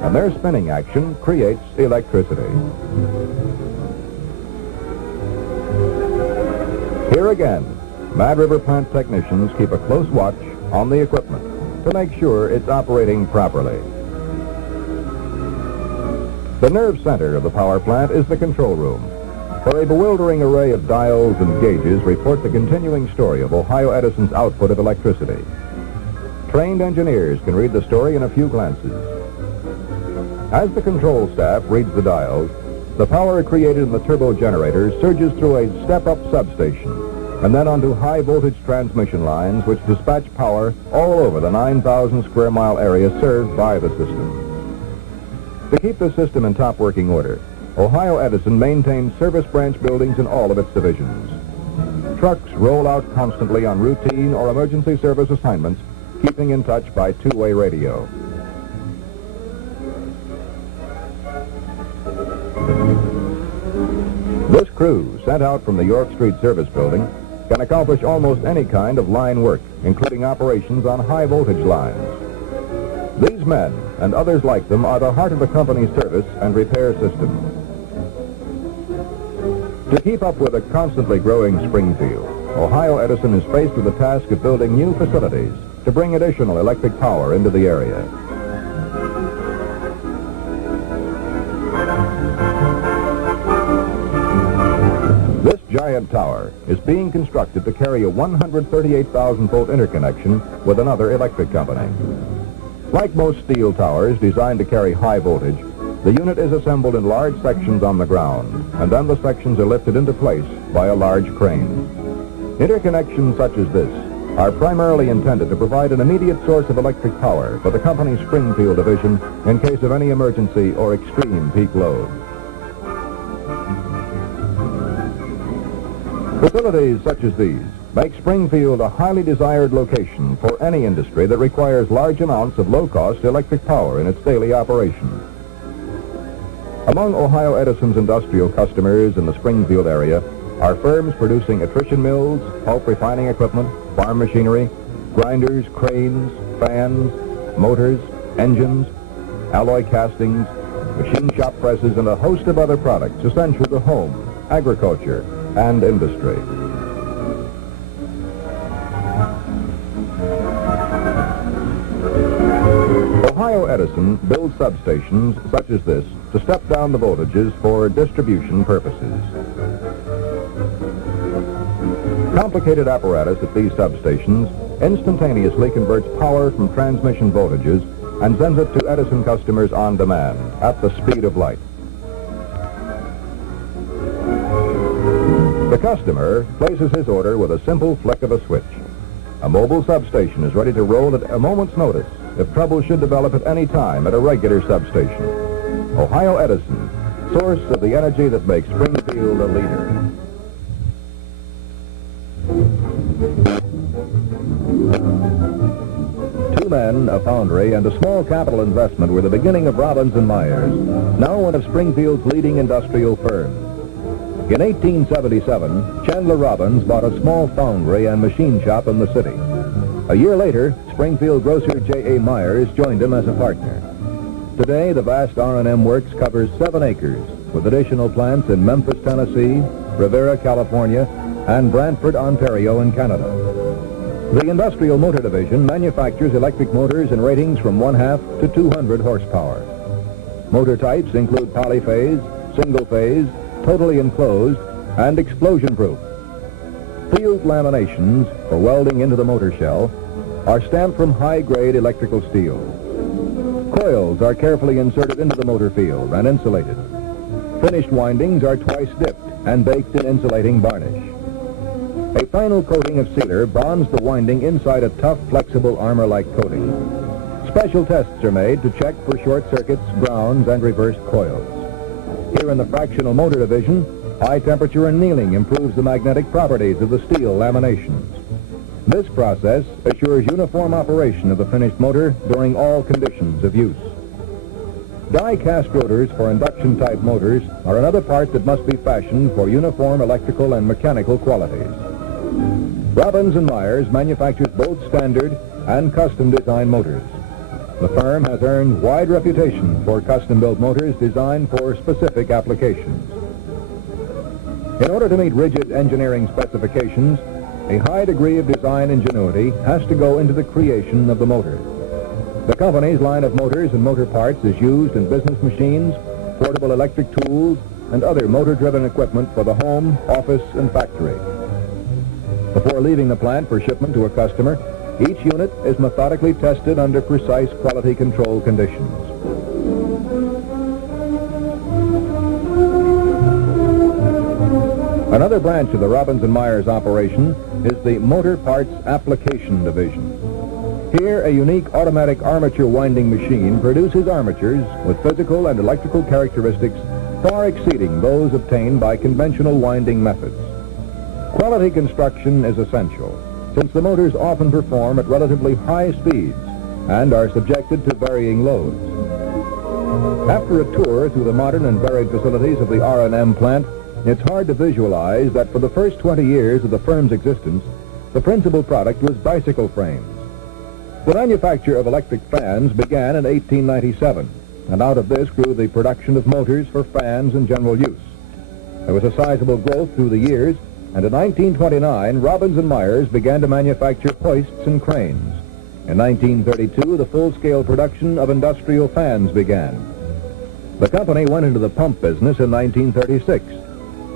and their spinning action creates electricity. Here again, Mad River plant technicians keep a close watch on the equipment to make sure it's operating properly. The nerve center of the power plant is the control room, where a bewildering array of dials and gauges report the continuing story of Ohio Edison's output of electricity. Trained engineers can read the story in a few glances. As the control staff reads the dials, the power created in the turbo generator surges through a step-up substation and then onto high-voltage transmission lines which dispatch power all over the 9,000 square mile area served by the system. To keep the system in top working order, Ohio Edison maintains service branch buildings in all of its divisions. Trucks roll out constantly on routine or emergency service assignments, keeping in touch by two-way radio. This crew, sent out from the York Street Service Building, can accomplish almost any kind of line work, including operations on high-voltage lines. These men, and others like them, are the heart of the company's service and repair system. To keep up with a constantly growing Springfield, Ohio Edison is faced with the task of building new facilities to bring additional electric power into the area. This giant tower is being constructed to carry a 138,000-volt interconnection with another electric company. Like most steel towers designed to carry high voltage, the unit is assembled in large sections on the ground, and then the sections are lifted into place by a large crane. Interconnections such as this are primarily intended to provide an immediate source of electric power for the company's Springfield division in case of any emergency or extreme peak load. Facilities such as these make Springfield a highly desired location for any industry that requires large amounts of low-cost electric power in its daily operation. Among Ohio Edison's industrial customers in the Springfield area are firms producing attrition mills, pulp refining equipment, farm machinery, grinders, cranes, fans, motors, engines, alloy castings, machine shop presses, and a host of other products essential to home, agriculture, and industry. Ohio Edison builds substations such as this to step down the voltages for distribution purposes. Complicated apparatus at these substations instantaneously converts power from transmission voltages and sends it to Edison customers on demand at the speed of light. The customer places his order with a simple flick of a switch. A mobile substation is ready to roll at a moment's notice if trouble should develop at any time at a regular substation. Ohio Edison, source of the energy that makes Springfield a leader. Two men, a foundry, and a small capital investment were the beginning of Robbins Myers, now one of Springfield's leading industrial firms. In 1877, Chandler Robbins bought a small foundry and machine shop in the city. A year later, Springfield grocer J.A. Myers joined him as a partner. Today, the vast R&M works covers 7 acres, with additional plants in Memphis, Tennessee, Rivera, California, and Brantford, Ontario in Canada. The Industrial Motor Division manufactures electric motors in ratings from 1/2 to 200 horsepower. Motor types include polyphase, single-phase, totally enclosed, and explosion-proof. Field laminations for welding into the motor shell are stamped from high-grade electrical steel. Coils are carefully inserted into the motor field and insulated. Finished windings are twice dipped and baked in insulating varnish. A final coating of sealer bonds the winding inside a tough, flexible armor-like coating. Special tests are made to check for short circuits, grounds, and reversed coils. Here in the fractional motor division, high temperature annealing improves the magnetic properties of the steel laminations. This process assures uniform operation of the finished motor during all conditions of use. Die-cast rotors for induction-type motors are another part that must be fashioned for uniform electrical and mechanical qualities. Robbins Myers manufactures both standard and custom-designed motors. The firm has earned wide reputation for custom-built motors designed for specific applications. In order to meet rigid engineering specifications, a high degree of design ingenuity has to go into the creation of the motor. The company's line of motors and motor parts is used in business machines, portable electric tools, and other motor-driven equipment for the home, office, and factory. Before leaving the plant for shipment to a customer, each unit is methodically tested under precise quality control conditions. Another branch of the Robbins Myers operation is the Motor Parts Application Division. Here, a unique automatic armature winding machine produces armatures with physical and electrical characteristics far exceeding those obtained by conventional winding methods. Quality construction is essential, since the motors often perform at relatively high speeds and are subjected to varying loads. After a tour through the modern and varied facilities of the R&M plant, it's hard to visualize that for the first 20 years of the firm's existence, the principal product was bicycle frames. The manufacture of electric fans began in 1897, and out of this grew the production of motors for fans in general use. There was a sizable growth through the years, and in 1929, Robbins Myers began to manufacture hoists and cranes. In 1932, the full-scale production of industrial fans began. The company went into the pump business in 1936.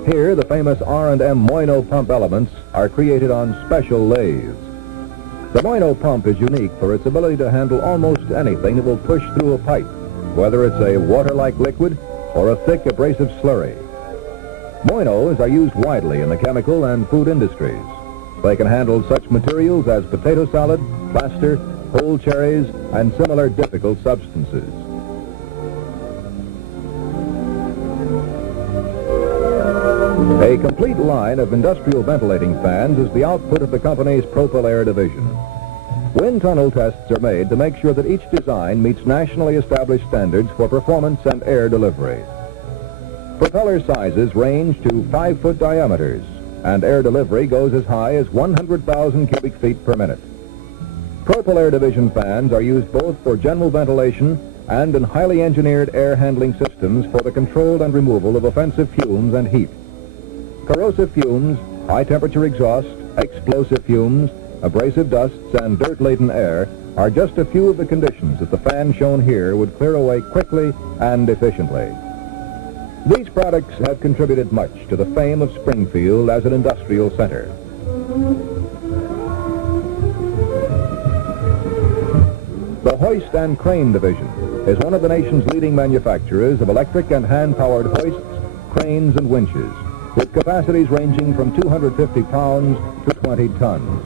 Here, the famous R&M Moino pump elements are created on special lathes. The Moino pump is unique for its ability to handle almost anything that will push through a pipe, whether it's a water-like liquid or a thick abrasive slurry. Moinos are used widely in the chemical and food industries. They can handle such materials as potato salad, plaster, whole cherries, and similar difficult substances. A complete line of industrial ventilating fans is the output of the company's Propel-Air division. Wind tunnel tests are made to make sure that each design meets nationally established standards for performance and air delivery. Propeller sizes range to 5-foot diameters, and air delivery goes as high as 100,000 cubic feet per minute. Propel-Air division fans are used both for general ventilation and in highly engineered air handling systems for the control and removal of offensive fumes and heat. Corrosive fumes, high-temperature exhaust, explosive fumes, abrasive dusts, and dirt-laden air are just a few of the conditions that the fan shown here would clear away quickly and efficiently. These products have contributed much to the fame of Springfield as an industrial center. The Hoist and Crane Division is one of the nation's leading manufacturers of electric and hand-powered hoists, cranes, and winches, with capacities ranging from 250 pounds to 20 tons.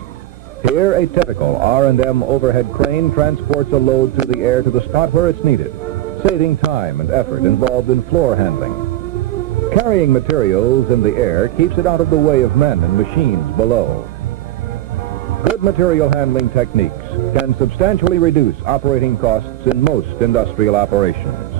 Here, a typical R&M overhead crane transports a load through the air to the spot where it's needed, saving time and effort involved in floor handling. Carrying materials in the air keeps it out of the way of men and machines below. Good material handling techniques can substantially reduce operating costs in most industrial operations.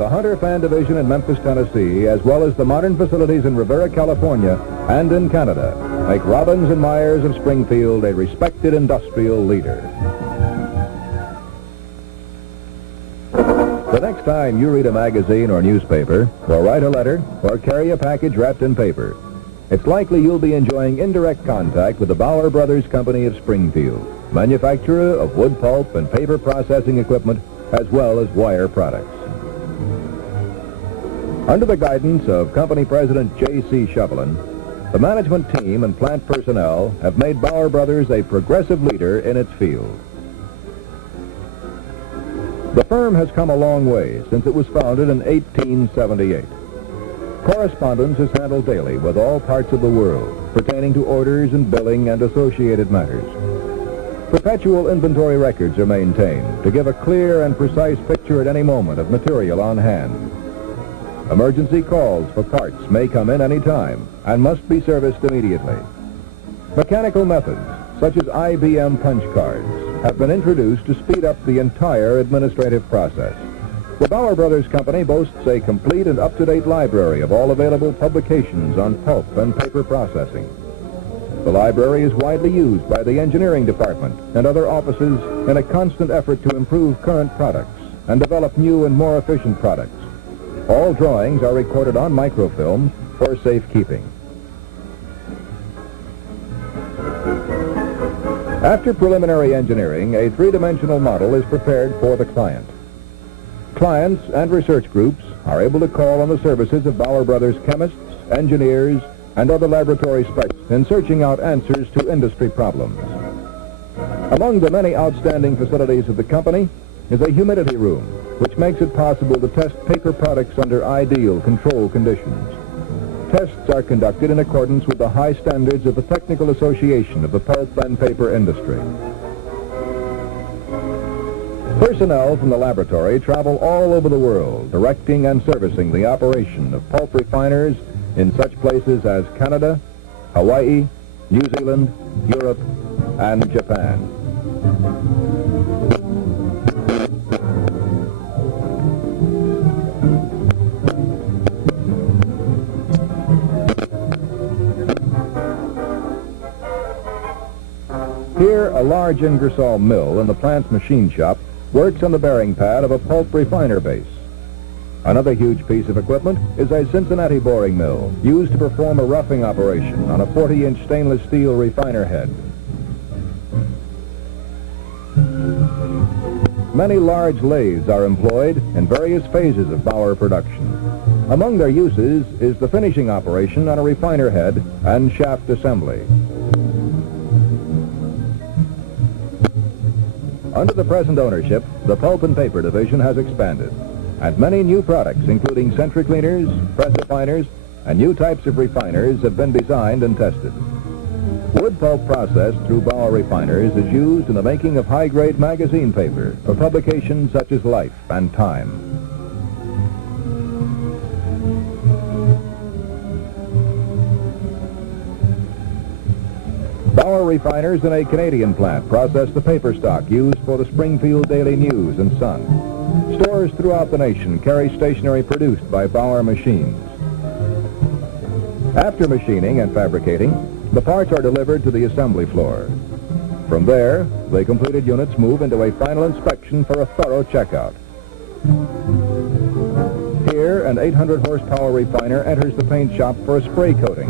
The Hunter Fan Division in Memphis, Tennessee, as well as the modern facilities in Rivera, California, and in Canada, make Robbins and Myers of Springfield a respected industrial leader. The next time you read a magazine or newspaper, or write a letter, or carry a package wrapped in paper, it's likely you'll be enjoying indirect contact with the Bauer Brothers Company of Springfield, manufacturer of wood pulp and paper processing equipment, as well as wire products. Under the guidance of Company President J.C. Shovelin, the management team and plant personnel have made Bauer Brothers a progressive leader in its field. The firm has come a long way since it was founded in 1878. Correspondence is handled daily with all parts of the world pertaining to orders and billing and associated matters. Perpetual inventory records are maintained to give a clear and precise picture at any moment of material on hand. Emergency calls for parts may come in any time and must be serviced immediately. Mechanical methods, such as IBM punch cards, have been introduced to speed up the entire administrative process. The Bauer Brothers Company boasts a complete and up-to-date library of all available publications on pulp and paper processing. The library is widely used by the engineering department and other offices in a constant effort to improve current products and develop new and more efficient products. All drawings are recorded on microfilm for safekeeping. After preliminary engineering, a three-dimensional model is prepared for the client. Clients and research groups are able to call on the services of Bauer Brothers chemists, engineers, and other laboratory specialists in searching out answers to industry problems. Among the many outstanding facilities of the company is a humidity room, which makes it possible to test paper products under ideal control conditions. Tests are conducted in accordance with the high standards of the Technical Association of the Pulp and Paper Industry. Personnel from the laboratory travel all over the world, directing and servicing the operation of pulp refiners in such places as Canada, Hawaii, New Zealand, Europe, and Japan. Here, a large Ingersoll mill in the plant's machine shop works on the bearing pad of a pulp refiner base. Another huge piece of equipment is a Cincinnati boring mill used to perform a roughing operation on a 40-inch stainless steel refiner head. Many large lathes are employed in various phases of Bauer production. Among their uses is the finishing operation on a refiner head and shaft assembly. Under the present ownership, the Pulp and Paper Division has expanded, and many new products, including century cleaners, press refiners, and new types of refiners have been designed and tested. Wood pulp processed through Bauer refiners is used in the making of high-grade magazine paper for publications such as Life and Time. Bauer refiners in a Canadian plant process the paper stock used for the Springfield Daily News and Sun. Stores throughout the nation carry stationery produced by Bauer machines. After machining and fabricating, the parts are delivered to the assembly floor. From there, the completed units move into a final inspection for a thorough checkout. Here, an 800 horsepower refiner enters the paint shop for a spray coating.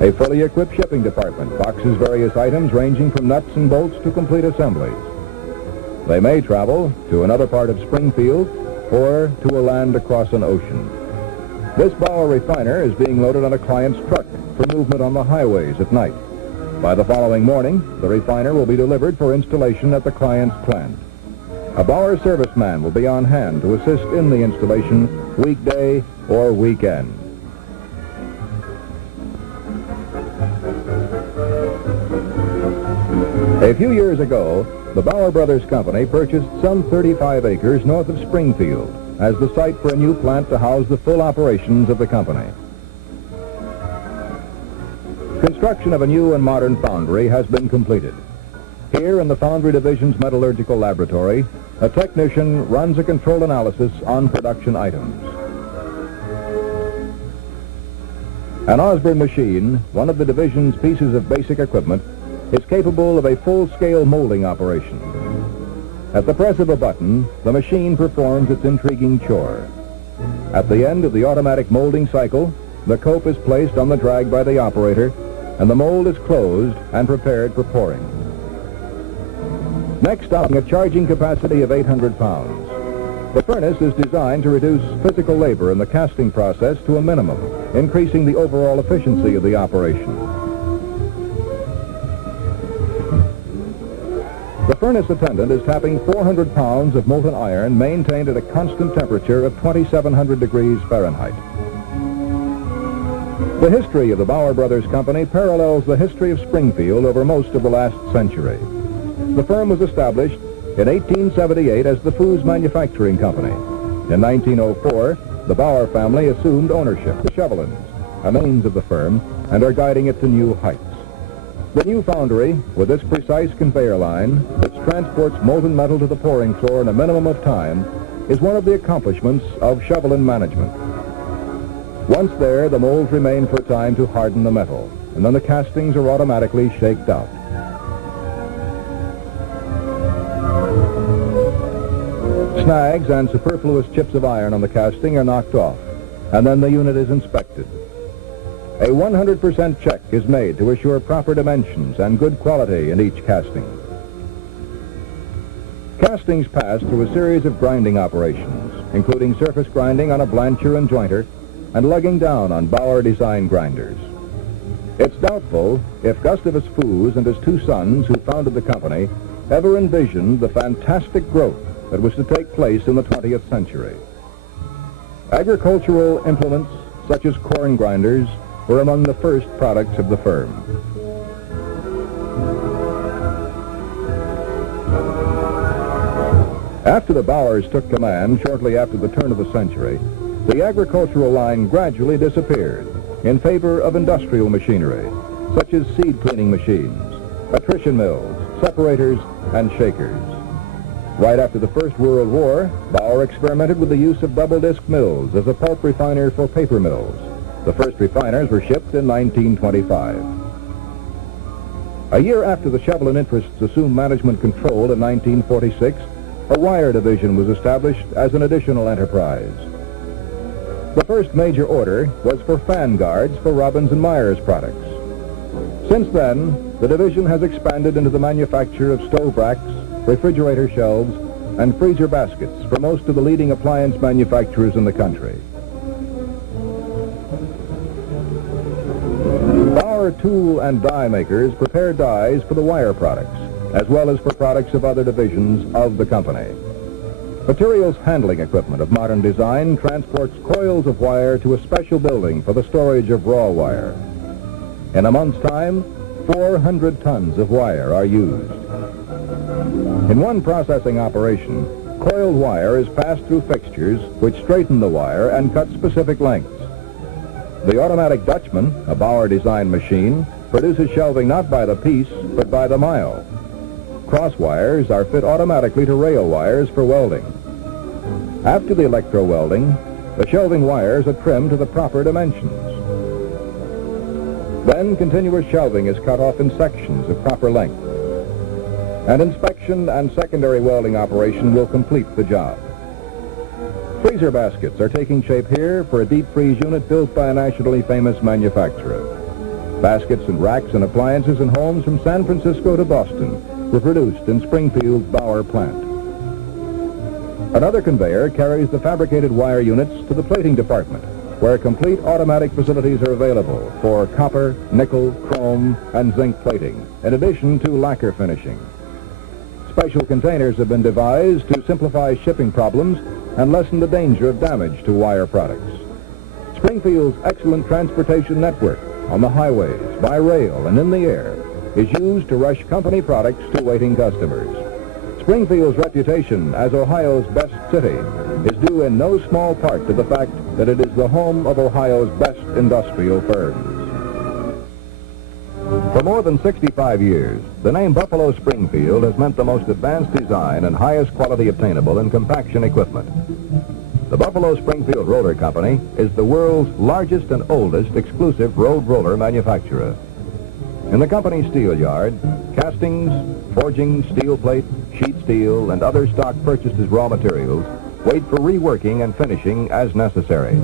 A fully equipped shipping department boxes various items ranging from nuts and bolts to complete assemblies. They may travel to another part of Springfield or to a land across an ocean. This Bauer refiner is being loaded on a client's truck for movement on the highways at night. By the following morning, the refiner will be delivered for installation at the client's plant. A Bauer serviceman will be on hand to assist in the installation weekday or weekend. A few years ago, the Bauer Brothers Company purchased some 35 acres north of Springfield as the site for a new plant to house the full operations of the company. Construction of a new and modern foundry has been completed. Here in the Foundry Division's metallurgical laboratory, a technician runs a control analysis on production items. An Osborne machine, one of the division's pieces of basic equipment, is capable of a full-scale molding operation. At the press of a button, the machine performs its intriguing chore. At the end of the automatic molding cycle, the cope is placed on the drag by the operator, and the mold is closed and prepared for pouring. Next up, a charging capacity of 800 pounds. The furnace is designed to reduce physical labor in the casting process to a minimum, increasing the overall efficiency of the operation. The furnace attendant is tapping 400 pounds of molten iron maintained at a constant temperature of 2,700 degrees Fahrenheit. The history of the Bauer Brothers Company parallels the history of Springfield over most of the last century. The firm was established in 1878 as the Foods Manufacturing Company. In 1904, the Bauer family assumed ownership. The Spfld are names of the firm and are guiding it to new heights. The new foundry, with its precise conveyor line, which transports molten metal to the pouring floor in a minimum of time, is one of the accomplishments of Spfld management. Once there, the molds remain for a time to harden the metal, and then the castings are automatically shaked out. Snags and superfluous chips of iron on the casting are knocked off, and then the unit is inspected. A 100% check is made to assure proper dimensions and good quality in each casting. Castings pass through a series of grinding operations, including surface grinding on a blancher and jointer and lugging down on Bauer design grinders. It's doubtful if Gustavus Foos and his two sons, who founded the company, ever envisioned the fantastic growth that was to take place in the 20th century. Agricultural implements such as corn grinders were among the first products of the firm. After the Bowers took command shortly after the turn of the century, the agricultural line gradually disappeared in favor of industrial machinery, such as seed cleaning machines, attrition mills, separators, and shakers. Right after the First World War, Bauer experimented with the use of double-disc mills as a pulp refiner for paper mills. The first refiners were shipped in 1925. A year after the Shevlin interests assumed management control in 1946, a wire division was established as an additional enterprise. The first major order was for fan guards for Robbins Myers products. Since then, the division has expanded into the manufacture of stove racks, refrigerator shelves, and freezer baskets for most of the leading appliance manufacturers in the country. Bauer tool and die makers prepare dies for the wire products, as well as for products of other divisions of the company. Materials handling equipment of modern design transports coils of wire to a special building for the storage of raw wire. In a month's time, 400 tons of wire are used. In one processing operation, coiled wire is passed through fixtures which straighten the wire and cut specific lengths. The automatic Dutchman, a Bauer-designed machine, produces shelving not by the piece, but by the mile. Cross wires are fit automatically to rail wires for welding. After the electro-welding, the shelving wires are trimmed to the proper dimensions. Then continuous shelving is cut off in sections of proper length. An inspection and secondary welding operation will complete the job. Freezer baskets are taking shape here for a deep freeze unit built by a nationally famous manufacturer. Baskets and racks and appliances in homes from San Francisco to Boston were produced in Springfield's Bauer plant. Another conveyor carries the fabricated wire units to the plating department, where complete automatic facilities are available for copper, nickel, chrome, and zinc plating, in addition to lacquer finishing. Special containers have been devised to simplify shipping problems and lessen the danger of damage to wire products. Springfield's excellent transportation network on the highways, by rail, and in the air is used to rush company products to waiting customers. Springfield's reputation as Ohio's best city is due in no small part to the fact that it is the home of Ohio's best industrial firms. For more than 65 years, the name Buffalo Springfield has meant the most advanced design and highest quality obtainable in compaction equipment. The Buffalo Springfield Roller Company is the world's largest and oldest exclusive road roller manufacturer. In the company's steel yard, castings, forging, steel plate, sheet steel, and other stock purchased as raw materials wait for reworking and finishing as necessary.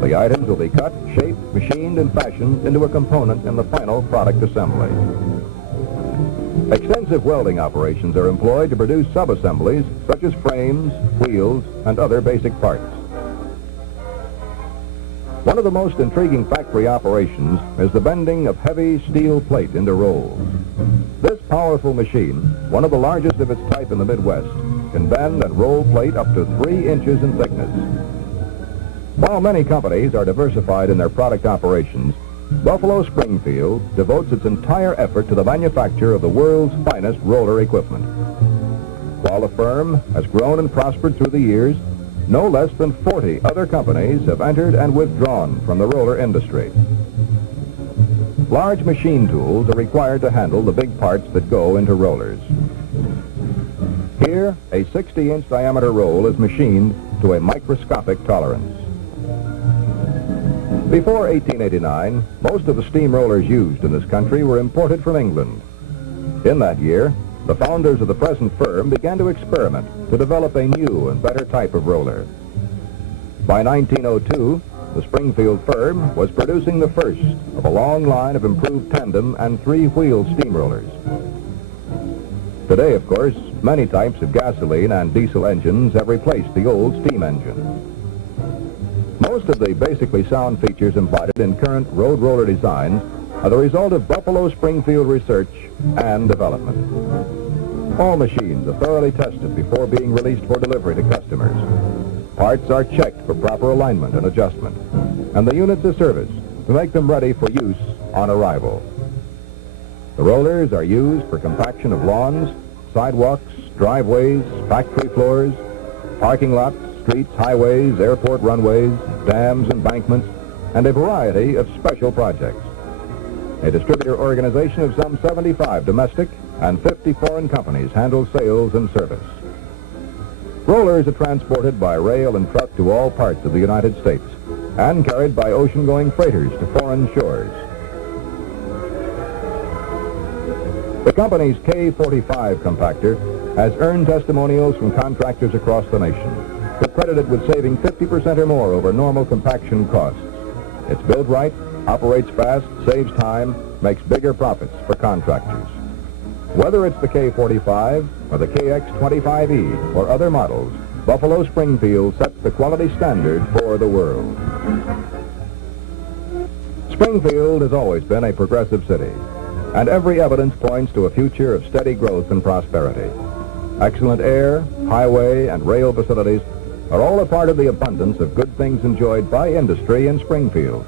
The items will be cut, shaped, machined, and fashioned into a component in the final product assembly. Extensive welding operations are employed to produce sub-assemblies such as frames, wheels, and other basic parts. One of the most intriguing factory operations is the bending of heavy steel plate into rolls. This powerful machine, one of the largest of its type in the Midwest, can bend and roll plate up to 3 inches in thickness. While many companies are diversified in their product operations, Buffalo Springfield devotes its entire effort to the manufacture of the world's finest roller equipment. While the firm has grown and prospered through the years, no less than 40 other companies have entered and withdrawn from the roller industry. Large machine tools are required to handle the big parts that go into rollers. Here, a 60-inch diameter roll is machined to a microscopic tolerance. Before 1889, most of the steam rollers used in this country were imported from England. In that year, the founders of the present firm began to experiment to develop a new and better type of roller. By 1902, the Springfield firm was producing the first of a long line of improved tandem and 3-wheel steamrollers. Today, of course, many types of gasoline and diesel engines have replaced the old steam engine. Most of the basically sound features embodied in current road roller designs are the result of Buffalo Springfield research and development. All machines are thoroughly tested before being released for delivery to customers. Parts are checked for proper alignment and adjustment, and the units are serviced to make them ready for use on arrival. The rollers are used for compaction of lawns, sidewalks, driveways, factory floors, parking lots, streets, highways, airport runways, dams, embankments, and a variety of special projects. A distributor organization of some 75 domestic and 50 foreign companies handle sales and service. Rollers are transported by rail and truck to all parts of the United States and carried by ocean-going freighters to foreign shores. The company's K45 compactor has earned testimonials from contractors across the nation, who credited with saving 50% or more over normal compaction costs. It's built right, operates fast, saves time, makes bigger profits for contractors. Whether it's the K45 or the KX25E or other models, Buffalo Springfield sets the quality standard for the world. Springfield has always been a progressive city, and every evidence points to a future of steady growth and prosperity. Excellent air, highway, and rail facilities are all a part of the abundance of good things enjoyed by industry in Springfield.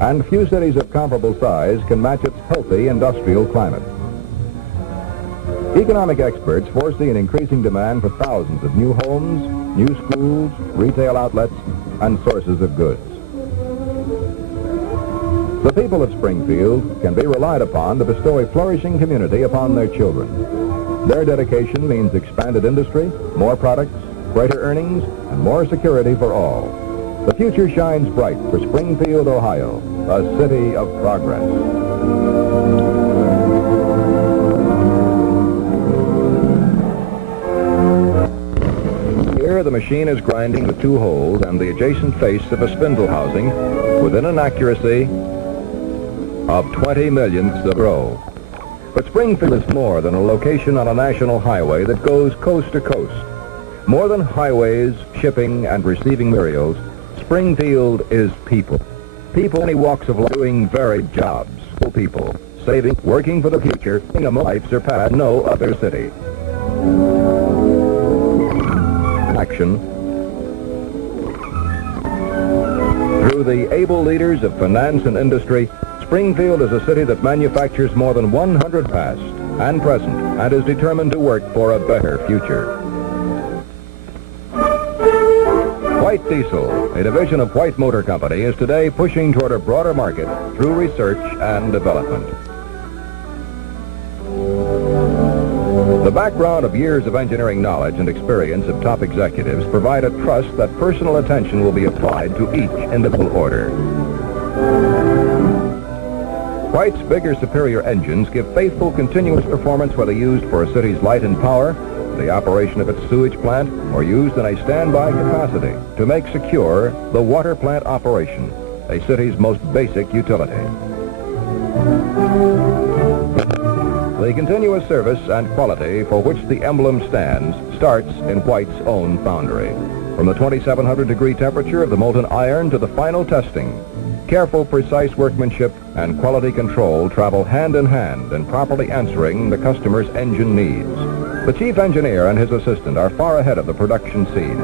And few cities of comparable size can match its healthy industrial climate. Economic experts foresee an increasing demand for thousands of new homes, new schools, retail outlets, and sources of goods. The people of Springfield can be relied upon to bestow a flourishing community upon their children. Their dedication means expanded industry, more products, greater earnings, and more security for all. The future shines bright for Springfield, Ohio, a city of progress. Here the machine is grinding the two holes and the adjacent face of a spindle housing within an accuracy of 20 millionths of a row. But Springfield is more than a location on a national highway that goes coast to coast. More than highways, shipping, and receiving materials, Springfield is people. People in many walks of life doing varied jobs. People saving, working for the future, in a life surpassed no other city. Action. Through the able leaders of finance and industry, Springfield is a city that manufactures more than 100 past and present and is determined to work for a better future. White Diesel, a division of White Motor Company, is today pushing toward a broader market through research and development. The background of years of engineering knowledge and experience of top executives provide a trust that personal attention will be applied to each individual order. White's bigger, superior engines give faithful, continuous performance whether used for a city's light and power, the operation of its sewage plant, or used in a standby capacity to make secure the water plant operation, a city's most basic utility. The continuous service and quality for which the emblem stands starts in White's own foundry. From the 2,700-degree temperature of the molten iron to the final testing, careful, precise workmanship and quality control travel hand in hand in properly answering the customer's engine needs. The chief engineer and his assistant are far ahead of the production scene,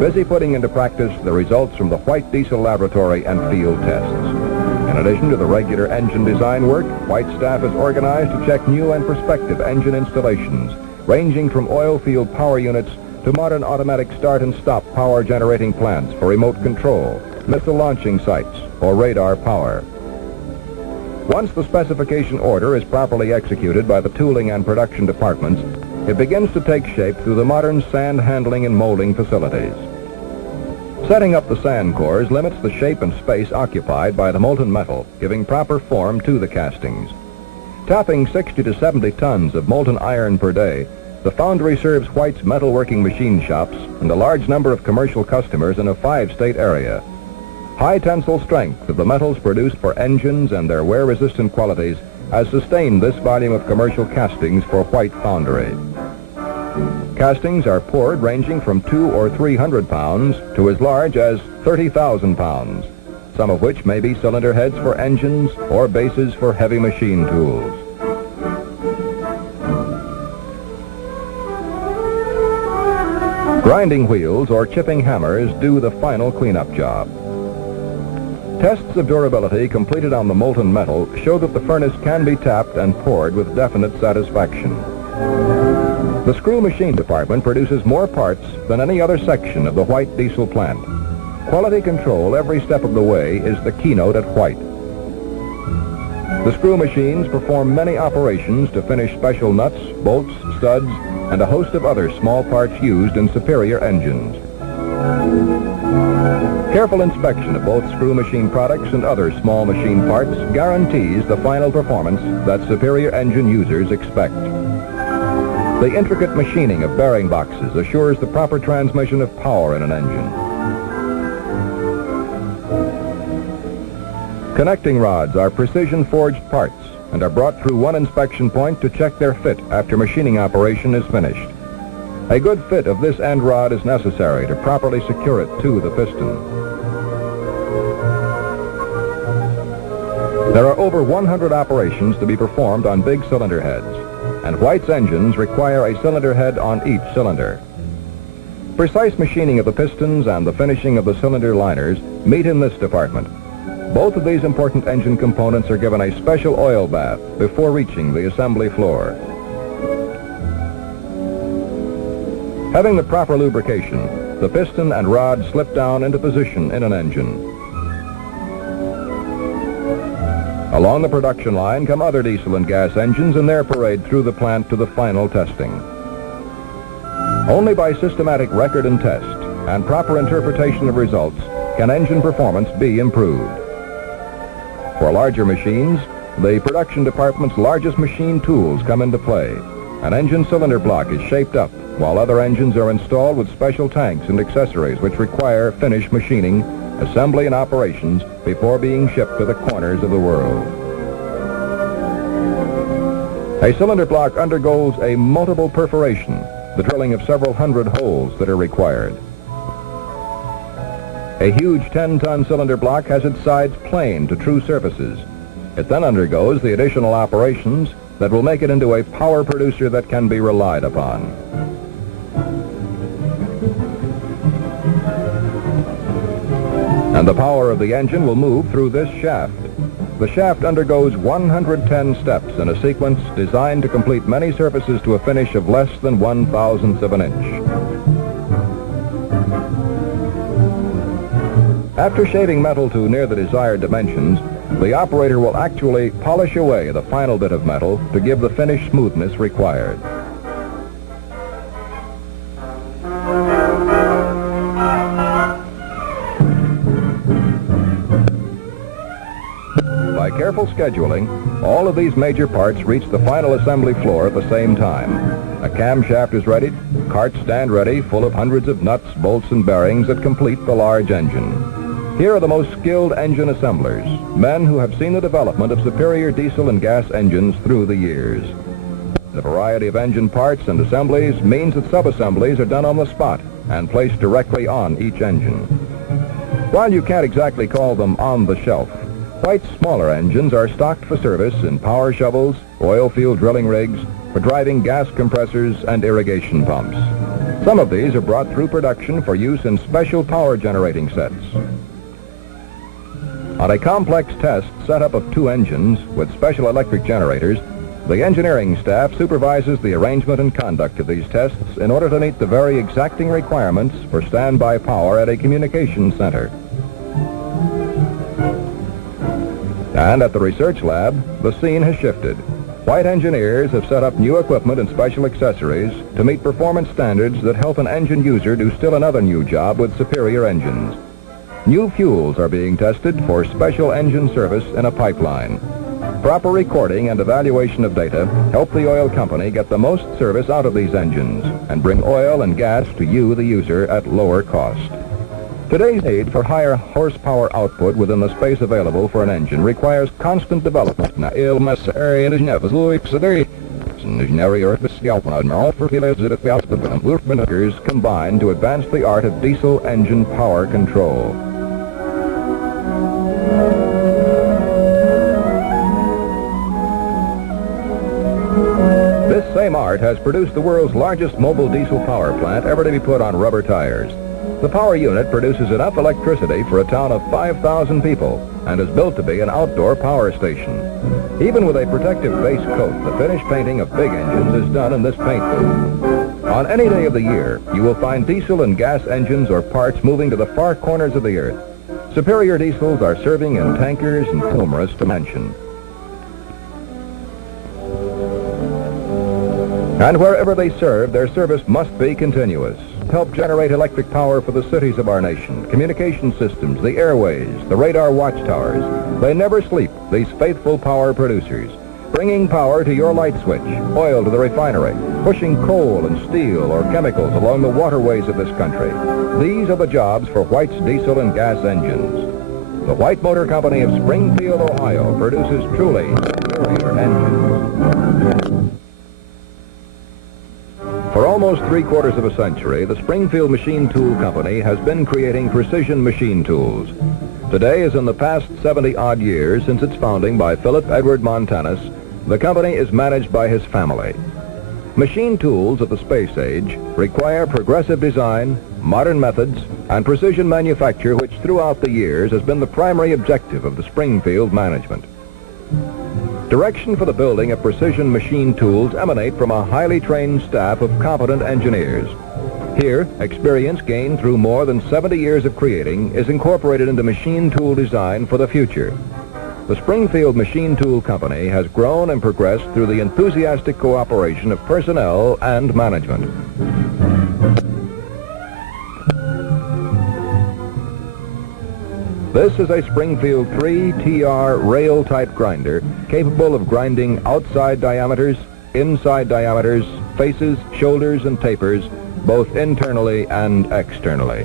busy putting into practice the results from the White Diesel laboratory and field tests. In addition to the regular engine design work, White staff is organized to check new and prospective engine installations, ranging from oil field power units to modern automatic start and stop power generating plants for remote control, missile launching sites, or radar power. Once the specification order is properly executed by the tooling and production departments, it begins to take shape through the modern sand handling and molding facilities. Setting up the sand cores limits the shape and space occupied by the molten metal, giving proper form to the castings. Tapping 60 to 70 tons of molten iron per day, the foundry serves White's metalworking machine shops and a large number of commercial customers in a 5-state area. High tensile strength of the metals produced for engines and their wear-resistant qualities has sustained this volume of commercial castings for White Foundry. Castings are poured ranging from 200 or 300 pounds to as large as 30,000 pounds, some of which may be cylinder heads for engines or bases for heavy machine tools. Grinding wheels or chipping hammers do the final cleanup job. Tests of durability completed on the molten metal show that the furnace can be tapped and poured with definite satisfaction. The screw machine department produces more parts than any other section of the White diesel plant. Quality control every step of the way is the keynote at White. The screw machines perform many operations to finish special nuts, bolts, studs, and a host of other small parts used in Superior engines. Careful inspection of both screw machine products and other small machine parts guarantees the final performance that Superior engine users expect. The intricate machining of bearing boxes assures the proper transmission of power in an engine. Connecting rods are precision-forged parts and are brought through one inspection point to check their fit after machining operation is finished. A good fit of this end rod is necessary to properly secure it to the piston. There are over 100 operations to be performed on big cylinder heads, and White's engines require a cylinder head on each cylinder. Precise machining of the pistons and the finishing of the cylinder liners meet in this department. Both of these important engine components are given a special oil bath before reaching the assembly floor. Having the proper lubrication, the piston and rod slip down into position in an engine. Along the production line come other diesel and gas engines in their parade through the plant to the final testing. Only by systematic record and test and proper interpretation of results can engine performance be improved. For larger machines, the production department's largest machine tools come into play. An engine cylinder block is shaped up, while other engines are installed with special tanks and accessories which require finish machining, assembly, and operations before being shipped to the corners of the world. A cylinder block undergoes a multiple perforation, the drilling of several hundred holes that are required. A huge 10-ton cylinder block has its sides planed to true surfaces. It then undergoes the additional operations that will make it into a power producer that can be relied upon. And the power of the engine will move through this shaft. The shaft undergoes 110 steps in a sequence designed to complete many surfaces to a finish of less than 1/1000th of an inch. After shaving metal to near the desired dimensions, the operator will actually polish away the final bit of metal to give the finished smoothness required. By careful scheduling, all of these major parts reach the final assembly floor at the same time. A camshaft is ready, cart stand ready, full of hundreds of nuts, bolts, and bearings that complete the large engine. Here are the most skilled engine assemblers, men who have seen the development of superior diesel and gas engines through the years. The variety of engine parts and assemblies means that sub-assemblies are done on the spot and placed directly on each engine. While you can't exactly call them on the shelf, White's smaller engines are stocked for service in power shovels, oil field drilling rigs, for driving gas compressors and irrigation pumps. Some of these are brought through production for use in special power generating sets. On a complex test setup of 2 engines with special electric generators, the engineering staff supervises the arrangement and conduct of these tests in order to meet the very exacting requirements for standby power at a communication center. And at the research lab, the scene has shifted. White engineers have set up new equipment and special accessories to meet performance standards that help an engine user do still another new job with superior engines. New fuels are being tested for special engine service in a pipeline. Proper recording and evaluation of data help the oil company get the most service out of these engines and bring oil and gas to you, the user, at lower cost. Today's need for higher horsepower output within the space available for an engine requires constant development. Combined to advance the art of diesel engine power control. This This same art has produced the world's largest mobile diesel power plant ever to be put on rubber tires. The power unit produces enough electricity for a town of 5,000 people and is built to be an outdoor power station. Even with a protective base coat, the finish painting of big engines is done in this paint booth. On any day of the year, you will find diesel and gas engines or parts moving to the far corners of the earth. Superior diesels are serving in tankers and numerous to mention. And wherever they serve, their service must be continuous. Help generate electric power for the cities of our nation, communication systems, the airways, the radar watchtowers. They never sleep, these faithful power producers, bringing power to your light switch, oil to the refinery, pushing coal and steel or chemicals along the waterways of this country. These are the jobs for White's diesel and gas engines. The White Motor Company of Springfield, Ohio produces truly superior engines. For almost 3/4 of a century, the Springfield Machine Tool Company has been creating precision machine tools. Today, as in the past 70-odd years since its founding by Philip Edward Montanus, the company is managed by his family. Machine tools of the space age require progressive design, modern methods, and precision manufacture, which throughout the years has been the primary objective of the Springfield management. Direction for the building of precision machine tools emanate from a highly trained staff of competent engineers. Here, experience gained through more than 70 years of creating is incorporated into machine tool design for the future. The Springfield Machine Tool Company has grown and progressed through the enthusiastic cooperation of personnel and management. This is a Springfield 3TR rail-type grinder capable of grinding outside diameters, inside diameters, faces, shoulders, and tapers, both internally and externally.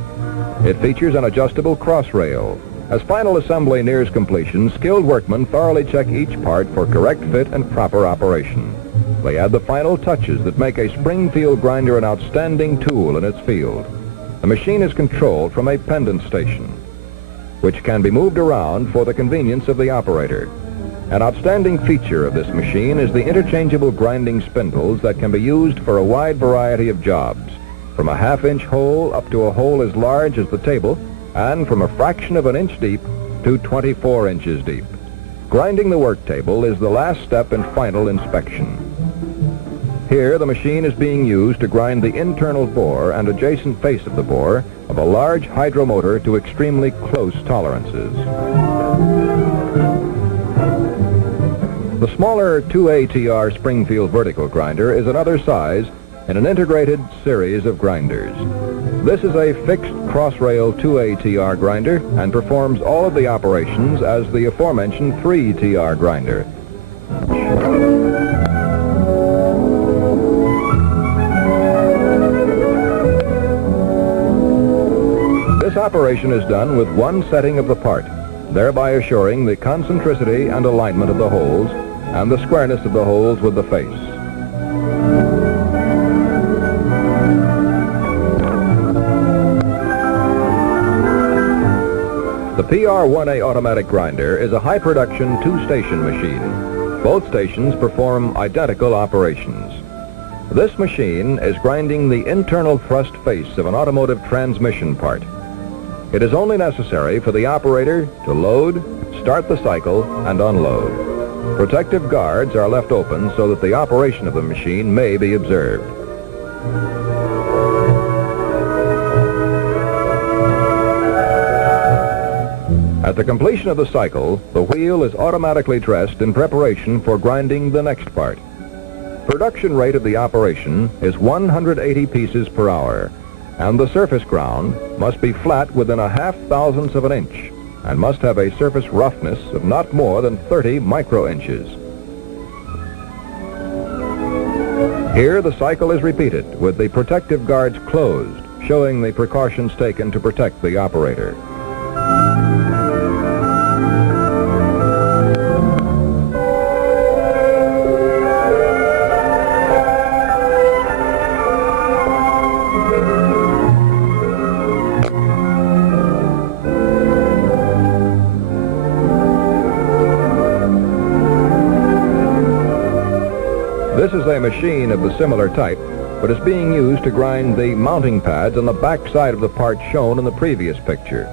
It features an adjustable cross rail. As final assembly nears completion, skilled workmen thoroughly check each part for correct fit and proper operation. They add the final touches that make a Springfield grinder an outstanding tool in its field. The machine is controlled from a pendant station, which can be moved around for the convenience of the operator. An outstanding feature of this machine is the interchangeable grinding spindles that can be used for a wide variety of jobs, from a half-inch hole up to a hole as large as the table, and from a fraction of an inch deep to 24 inches deep. Grinding the work table is the last step in final inspection. Here, the machine is being used to grind the internal bore and adjacent face of the bore of a large hydromotor to extremely close tolerances. The smaller 2ATR Springfield vertical grinder is another size in an integrated series of grinders. This is a fixed cross-rail 2ATR grinder and performs all of the operations as the aforementioned 3TR grinder. This operation is done with one setting of the part, thereby assuring the concentricity and alignment of the holes and the squareness of the holes with the face. The PR-1A automatic grinder is a high-production two-station machine. Both stations perform identical operations. This machine is grinding the internal thrust face of an automotive transmission part. It is only necessary for the operator to load, start the cycle, and unload. Protective guards are left open so that the operation of the machine may be observed. At the completion of the cycle, the wheel is automatically dressed in preparation for grinding the next part. Production rate of the operation is 180 pieces per hour, and the surface ground must be flat within a 0.5 of an inch and must have a surface roughness of not more than 30 micro-inches. Here the cycle is repeated with the protective guards closed, showing the precautions taken to protect the operator. This is a machine of the similar type, but is being used to grind the mounting pads on the back side of the part shown in the previous picture.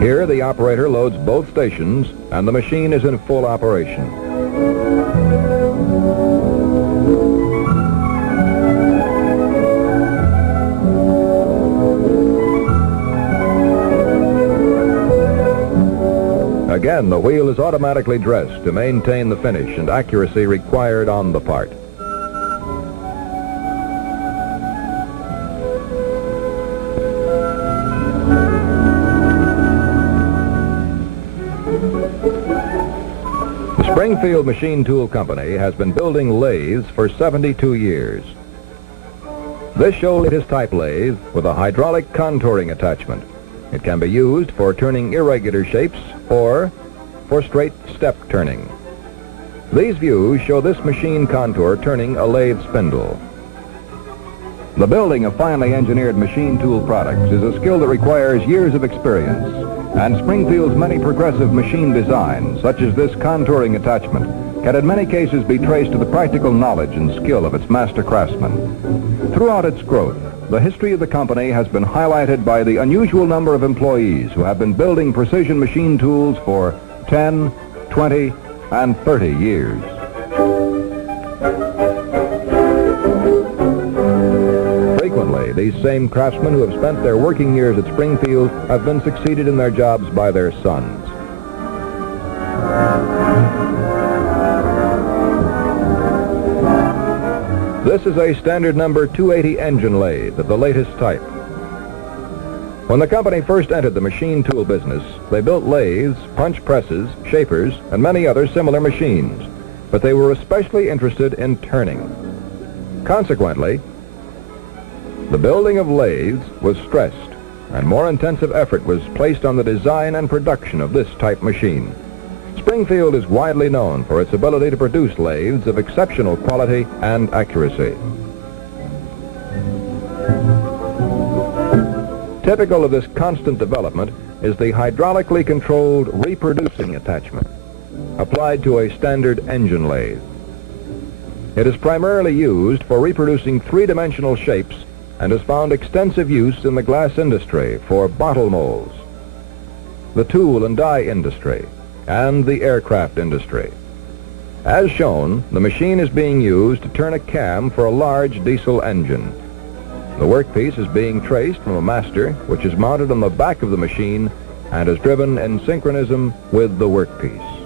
Here, the operator loads both stations, and the machine is in full operation. Again, the wheel is automatically dressed to maintain the finish and accuracy required on the part. The Springfield Machine Tool Company has been building lathes for 72 years. This shows his type lathe with a hydraulic contouring attachment. It can be used for turning irregular shapes or for straight step turning. These views show this machine contour turning a lathe spindle. The building of finely engineered machine tool products is a skill that requires years of experience, and Springfield's many progressive machine designs, such as this contouring attachment, can in many cases be traced to the practical knowledge and skill of its master craftsmen. Throughout its growth, the history of the company has been highlighted by the unusual number of employees who have been building precision machine tools for 10, 20, and 30 years. Frequently, these same craftsmen who have spent their working years at Springfield have been succeeded in their jobs by their sons. This is a standard number 280 engine lathe of the latest type. When the company first entered the machine tool business, they built lathes, punch presses, shapers, and many other similar machines, but they were especially interested in turning. Consequently, the building of lathes was stressed, and more intensive effort was placed on the design and production of this type machine. Springfield is widely known for its ability to produce lathes of exceptional quality and accuracy. Typical of this constant development is the hydraulically controlled reproducing attachment applied to a standard engine lathe. It is primarily used for reproducing three-dimensional shapes and has found extensive use in the glass industry for bottle molds, the tool and die industry, and the aircraft industry. As shown, the machine is being used to turn a cam for a large diesel engine. The workpiece is being traced from a master, which is mounted on the back of the machine and is driven in synchronism with the workpiece.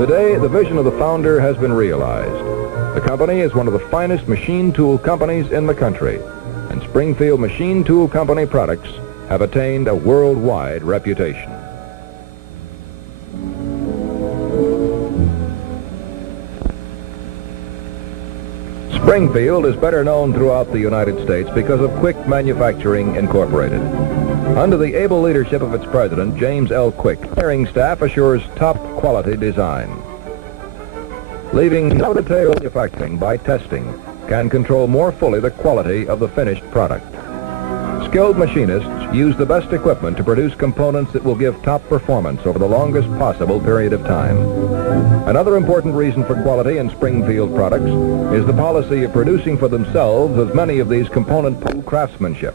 Today, the vision of the founder has been realized. The company is one of the finest machine tool companies in the country, and Springfield Machine Tool Company products have attained a worldwide reputation. Springfield is better known throughout the United States because of Quick Manufacturing Incorporated. Under the able leadership of its president, James L. Quick, the hiring staff assures top quality design. Leaving no detail manufacturing by testing can control more fully the quality of the finished product. Skilled machinists use the best equipment to produce components that will give top performance over the longest possible period of time. Another important reason for quality in Springfield products is the policy of producing for themselves as many of these component tool craftsmanship.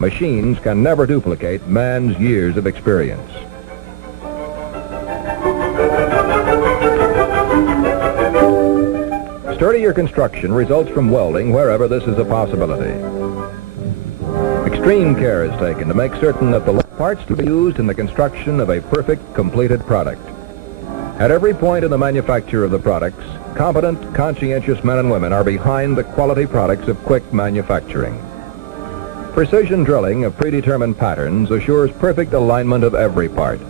Machines can never duplicate man's years of experience. Sturdier construction results from welding wherever this is a possibility. Extreme care is taken to make certain that the parts to be used in the construction of a perfect, completed product. At every point in the manufacture of the products, competent, conscientious men and women are behind the quality products of Quick Manufacturing. Precision drilling of predetermined patterns assures perfect alignment of every part.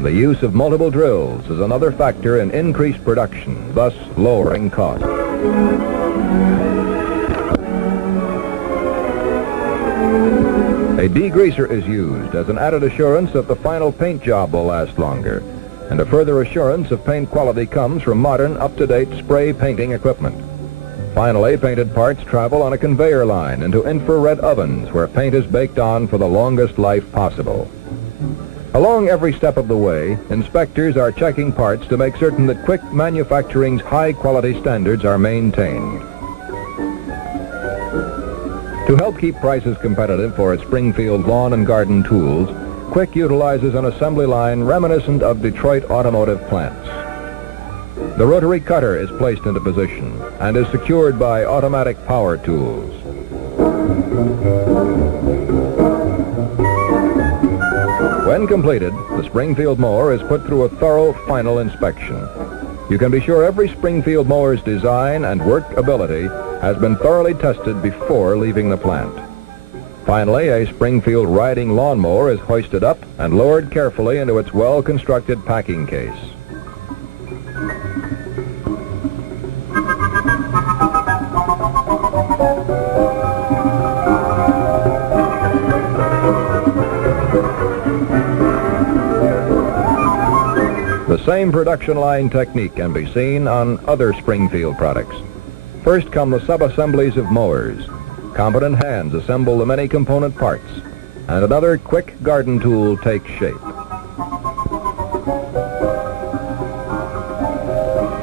The use of multiple drills is another factor in increased production, thus lowering cost. A degreaser is used as an added assurance that the final paint job will last longer, and a further assurance of paint quality comes from modern, up-to-date spray painting equipment. Finally, painted parts travel on a conveyor line into infrared ovens where paint is baked on for the longest life possible. Along every step of the way, inspectors are checking parts to make certain that Quick Manufacturing's high-quality standards are maintained. To help keep prices competitive for its Springfield lawn and garden tools, Quick utilizes an assembly line reminiscent of Detroit automotive plants. The rotary cutter is placed into position and is secured by automatic power tools. When completed, the Springfield mower is put through a thorough final inspection. You can be sure every Springfield mower's design and workability has been thoroughly tested before leaving the plant. Finally, a Springfield riding lawnmower is hoisted up and lowered carefully into its well-constructed packing case. The same production line technique can be seen on other Springfield products. First come the sub-assemblies of mowers. Competent hands assemble the many component parts, and another quick garden tool takes shape.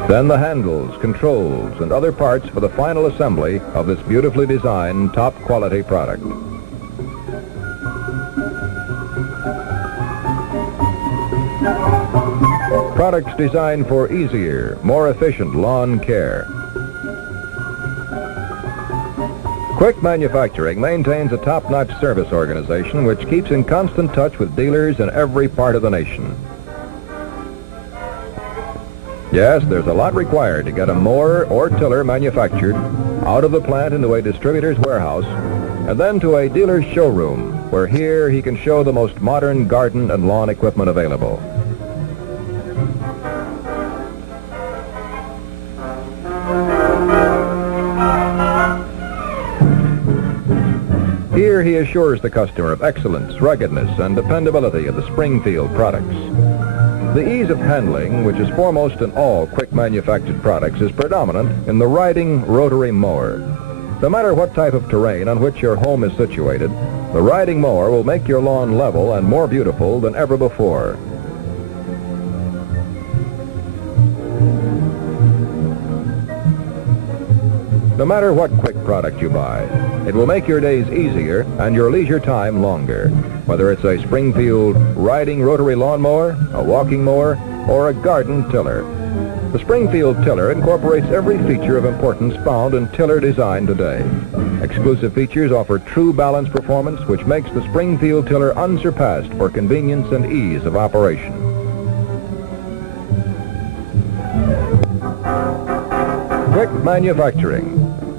Then the handles, controls, and other parts for the final assembly of this beautifully designed, top-quality product. Products designed for easier, more efficient lawn care. Quick Manufacturing maintains a top-notch service organization which keeps in constant touch with dealers in every part of the nation. Yes, there's a lot required to get a mower or tiller manufactured out of the plant into a distributor's warehouse and then to a dealer's showroom where here he can show the most modern garden and lawn equipment available. Here he assures the customer of excellence, ruggedness, and dependability of the Springfield products. The ease of handling, which is foremost in all Quick manufactured products, is predominant in the riding rotary mower. No matter what type of terrain on which your home is situated, the riding mower will make your lawn level and more beautiful than ever before. No matter what Quick product you buy, it will make your days easier and your leisure time longer, whether it's a Springfield riding rotary lawnmower, a walking mower, or a garden tiller. The Springfield tiller incorporates every feature of importance found in tiller design today. Exclusive features offer true balance performance, which makes the Springfield tiller unsurpassed for convenience and ease of operation. Quick Manufacturing,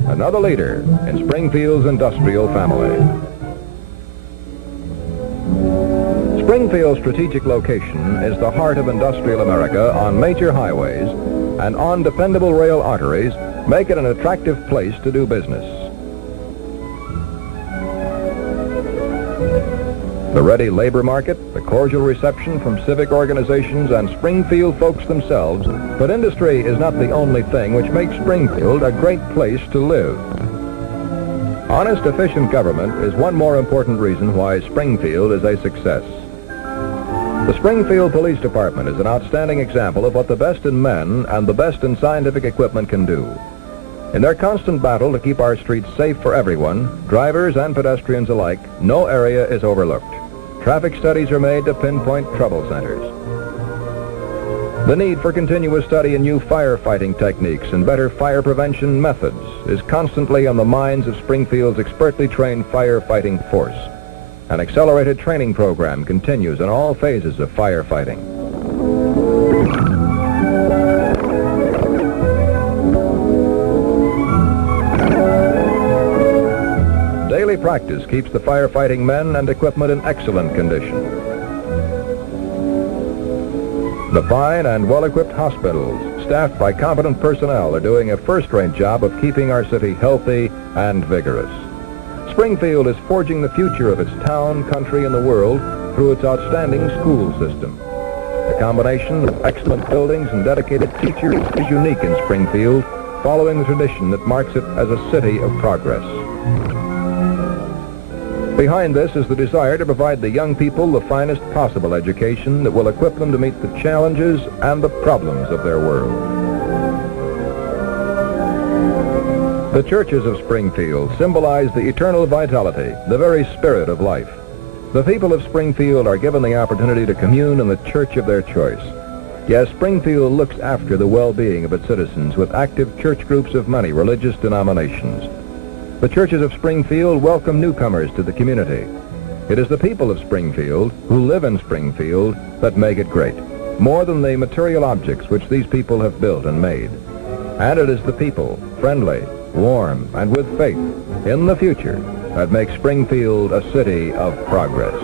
another leader in Springfield's industrial family. Springfield's strategic location is the heart of industrial America on major highways, and on dependable rail arteries make it an attractive place to do business. The ready labor market, the cordial reception from civic organizations and Springfield folks themselves, but industry is not the only thing which makes Springfield a great place to live. Honest, efficient government is one more important reason why Springfield is a success. The Springfield Police Department is an outstanding example of what the best in men and the best in scientific equipment can do. In their constant battle to keep our streets safe for everyone, drivers and pedestrians alike, no area is overlooked. Traffic studies are made to pinpoint trouble centers. The need for continuous study in new firefighting techniques and better fire prevention methods is constantly on the minds of Springfield's expertly trained firefighting force. An accelerated training program continues in all phases of firefighting. Daily practice keeps the firefighting men and equipment in excellent condition. The fine and well-equipped hospitals, staffed by competent personnel, are doing a first-rate job of keeping our city healthy and vigorous. Springfield is forging the future of its town, country, and the world through its outstanding school system. The combination of excellent buildings and dedicated teachers is unique in Springfield following the tradition that marks it as a city of progress. Behind this is the desire to provide the young people the finest possible education that will equip them to meet the challenges and the problems of their world. The churches of Springfield symbolize the eternal vitality, the very spirit of life. The people of Springfield are given the opportunity to commune in the church of their choice. Yes, Springfield looks after the well-being of its citizens with active church groups of many religious denominations. The churches of Springfield welcome newcomers to the community. It is the people of Springfield, who live in Springfield, that make it great, more than the material objects which these people have built and made. And it is the people, friendly, warm, and with faith in the future, that make Springfield a city of progress.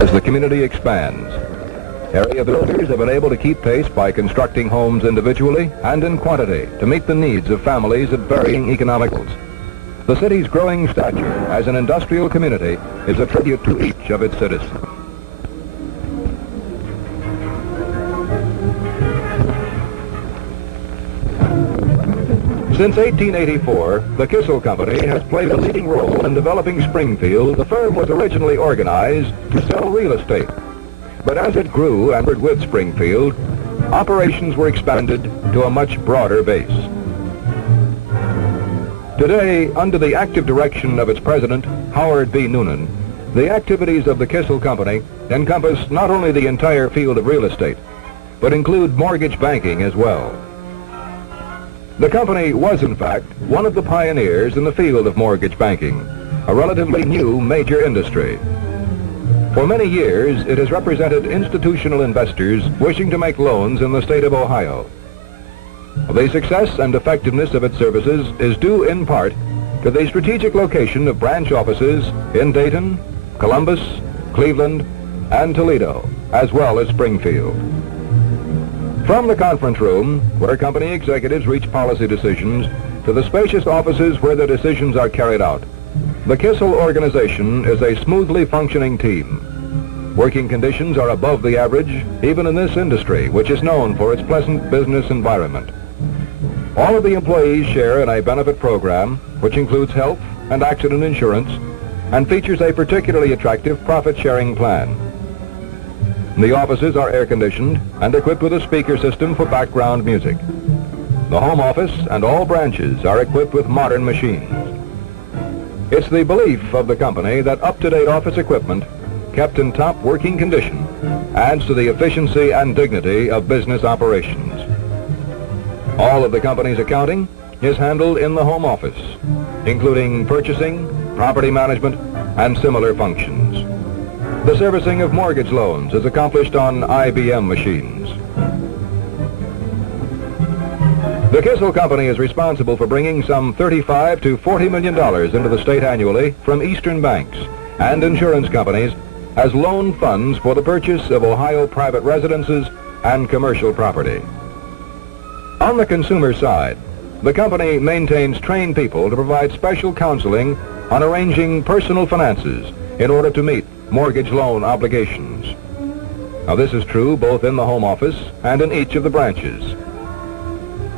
As the community expands, area builders have been able to keep pace by constructing homes individually and in quantity to meet the needs of families at varying economic levels. The city's growing stature as an industrial community is a tribute to each of its citizens. Since 1884, the Kissell Company has played a leading role in developing Springfield. The firm was originally organized to sell real estate, but as it grew and with Springfield, operations were expanded to a much broader base. Today, under the active direction of its president, Howard B. Noonan, the activities of the Kissell Company encompass not only the entire field of real estate, but include mortgage banking as well. The company was, in fact, one of the pioneers in the field of mortgage banking, a relatively new major industry. For many years, it has represented institutional investors wishing to make loans in the state of Ohio. The success and effectiveness of its services is due in part to the strategic location of branch offices in Dayton, Columbus, Cleveland, and Toledo, as well as Springfield. From the conference room, where company executives reach policy decisions, to the spacious offices where the decisions are carried out, the Kissell organization is a smoothly functioning team. Working conditions are above the average, even in this industry, which is known for its pleasant business environment. All of the employees share in a benefit program, which includes health and accident insurance, and features a particularly attractive profit-sharing plan. The offices are air-conditioned and equipped with a speaker system for background music. The home office and all branches are equipped with modern machines. It's the belief of the company that up-to-date office equipment, kept in top working condition, adds to the efficiency and dignity of business operations. All of the company's accounting is handled in the home office, including purchasing, property management, and similar functions. The servicing of mortgage loans is accomplished on IBM machines. The Kissell Company is responsible for bringing some $35 to $40 million into the state annually from Eastern banks and insurance companies as loan funds for the purchase of Ohio private residences and commercial property. On the consumer side, the company maintains trained people to provide special counseling on arranging personal finances in order to meet mortgage loan obligations. Now, this is true both in the home office and in each of the branches.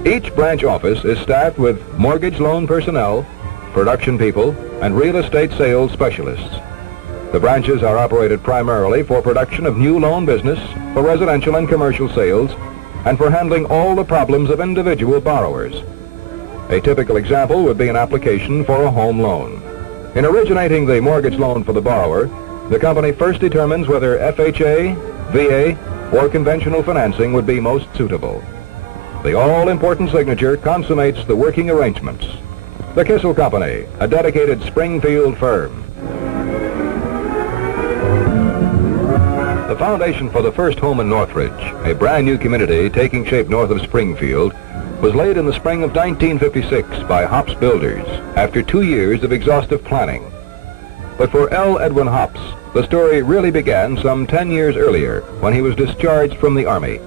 Each branch office is staffed with mortgage loan personnel, production people, and real estate sales specialists. The branches are operated primarily for production of new loan business, for residential and commercial sales, and for handling all the problems of individual borrowers. A typical example would be an application for a home loan. In originating the mortgage loan for the borrower, the company first determines whether FHA, VA, or conventional financing would be most suitable. The all-important signature consummates the working arrangements. The Kissell Company, a dedicated Springfield firm. The foundation for the first home in Northridge, a brand new community taking shape north of Springfield, was laid in the spring of 1956 by Hops Builders after 2 years of exhaustive planning. But for L. Edwin Hops, the story really began some 10 years earlier when he was discharged from the Army.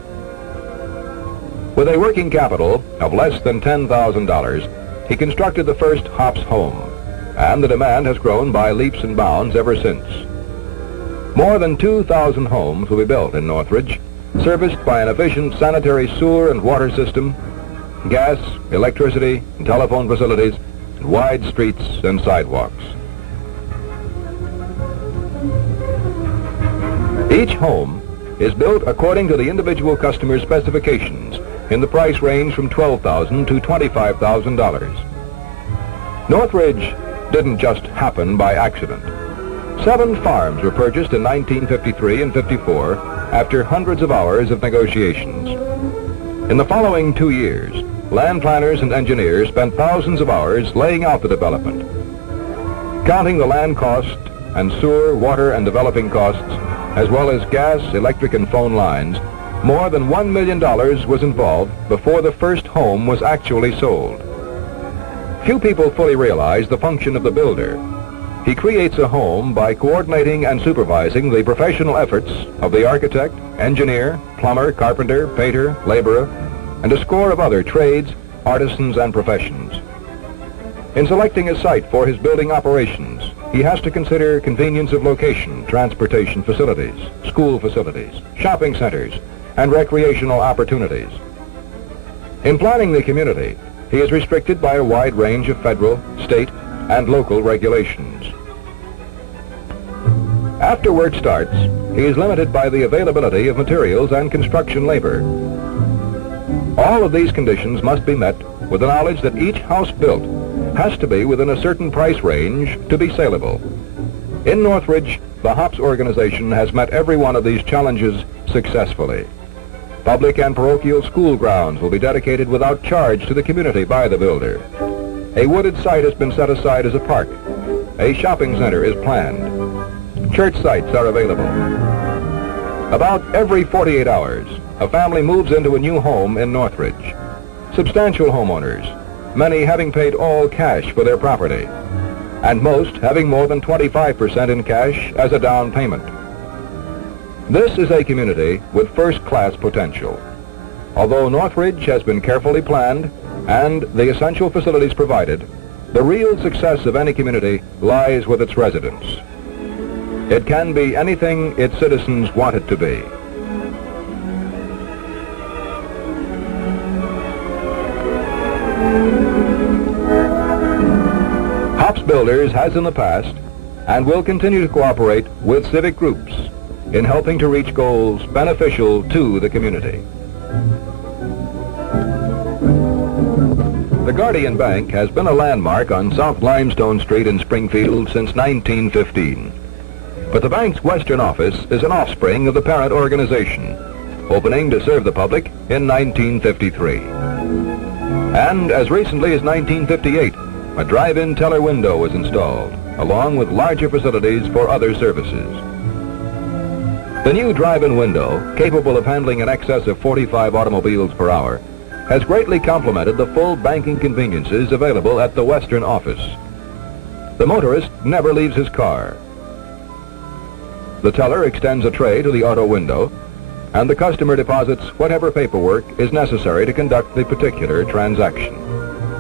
With a working capital of less than $10,000, he constructed the first Hops home, and the demand has grown by leaps and bounds ever since. More than 2,000 homes will be built in Northridge, serviced by an efficient sanitary sewer and water system, gas, electricity, and telephone facilities, and wide streets and sidewalks. Each home is built according to the individual customer's specifications in the price range from $12,000 to $25,000. Northridge didn't just happen by accident. 7 farms were purchased in 1953 and 54 after hundreds of hours of negotiations. In the following 2 years, land planners and engineers spent thousands of hours laying out the development. Counting the land cost and sewer, water, and developing costs, as well as gas, electric, and phone lines, more than $1 million was involved before the first home was actually sold. Few people fully realize the function of the builder. He creates a home by coordinating and supervising the professional efforts of the architect, engineer, plumber, carpenter, painter, laborer, and a score of other trades, artisans, and professions. In selecting a site for his building operations, he has to consider convenience of location, transportation facilities, school facilities, shopping centers, and recreational opportunities. In planning the community, he is restricted by a wide range of federal, state, and local regulations. After work starts, he is limited by the availability of materials and construction labor. All of these conditions must be met with the knowledge that each house built has to be within a certain price range to be saleable. In Northridge, the HOPS organization has met every one of these challenges successfully. Public and parochial school grounds will be dedicated without charge to the community by the builder. A wooded site has been set aside as a park. A shopping center is planned. Church sites are available. About every 48 hours, a family moves into a new home in Northridge. Substantial homeowners, many having paid all cash for their property, and most having more than 25% in cash as a down payment. This is a community with first-class potential. Although Northridge has been carefully planned and the essential facilities provided, the real success of any community lies with its residents. It can be anything its citizens want it to be. HOPS Builders has in the past and will continue to cooperate with civic groups in helping to reach goals beneficial to the community. The Guardian Bank has been a landmark on South Limestone Street in Springfield since 1915. But the bank's western office is an offspring of the parent organization, opening to serve the public in 1953. And as recently as 1958, a drive-in teller window was installed, along with larger facilities for other services. The new drive-in window, capable of handling in excess of 45 automobiles per hour, has greatly complemented the full banking conveniences available at the western office. The motorist never leaves his car. The teller extends a tray to the auto window, and the customer deposits whatever paperwork is necessary to conduct the particular transaction.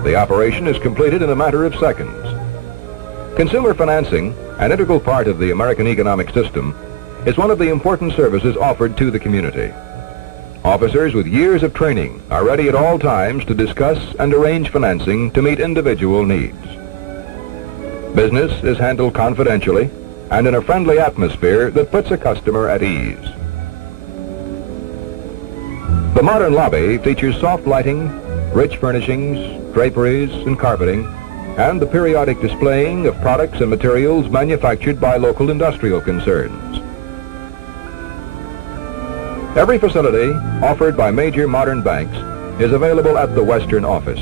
The operation is completed in a matter of seconds. Consumer financing, an integral part of the American economic system, is one of the important services offered to the community. Officers with years of training are ready at all times to discuss and arrange financing to meet individual needs. Business is handled confidentially and in a friendly atmosphere that puts a customer at ease. The modern lobby features soft lighting, rich furnishings, draperies, and carpeting, and the periodic displaying of products and materials manufactured by local industrial concerns. Every facility offered by major modern banks is available at the Western office.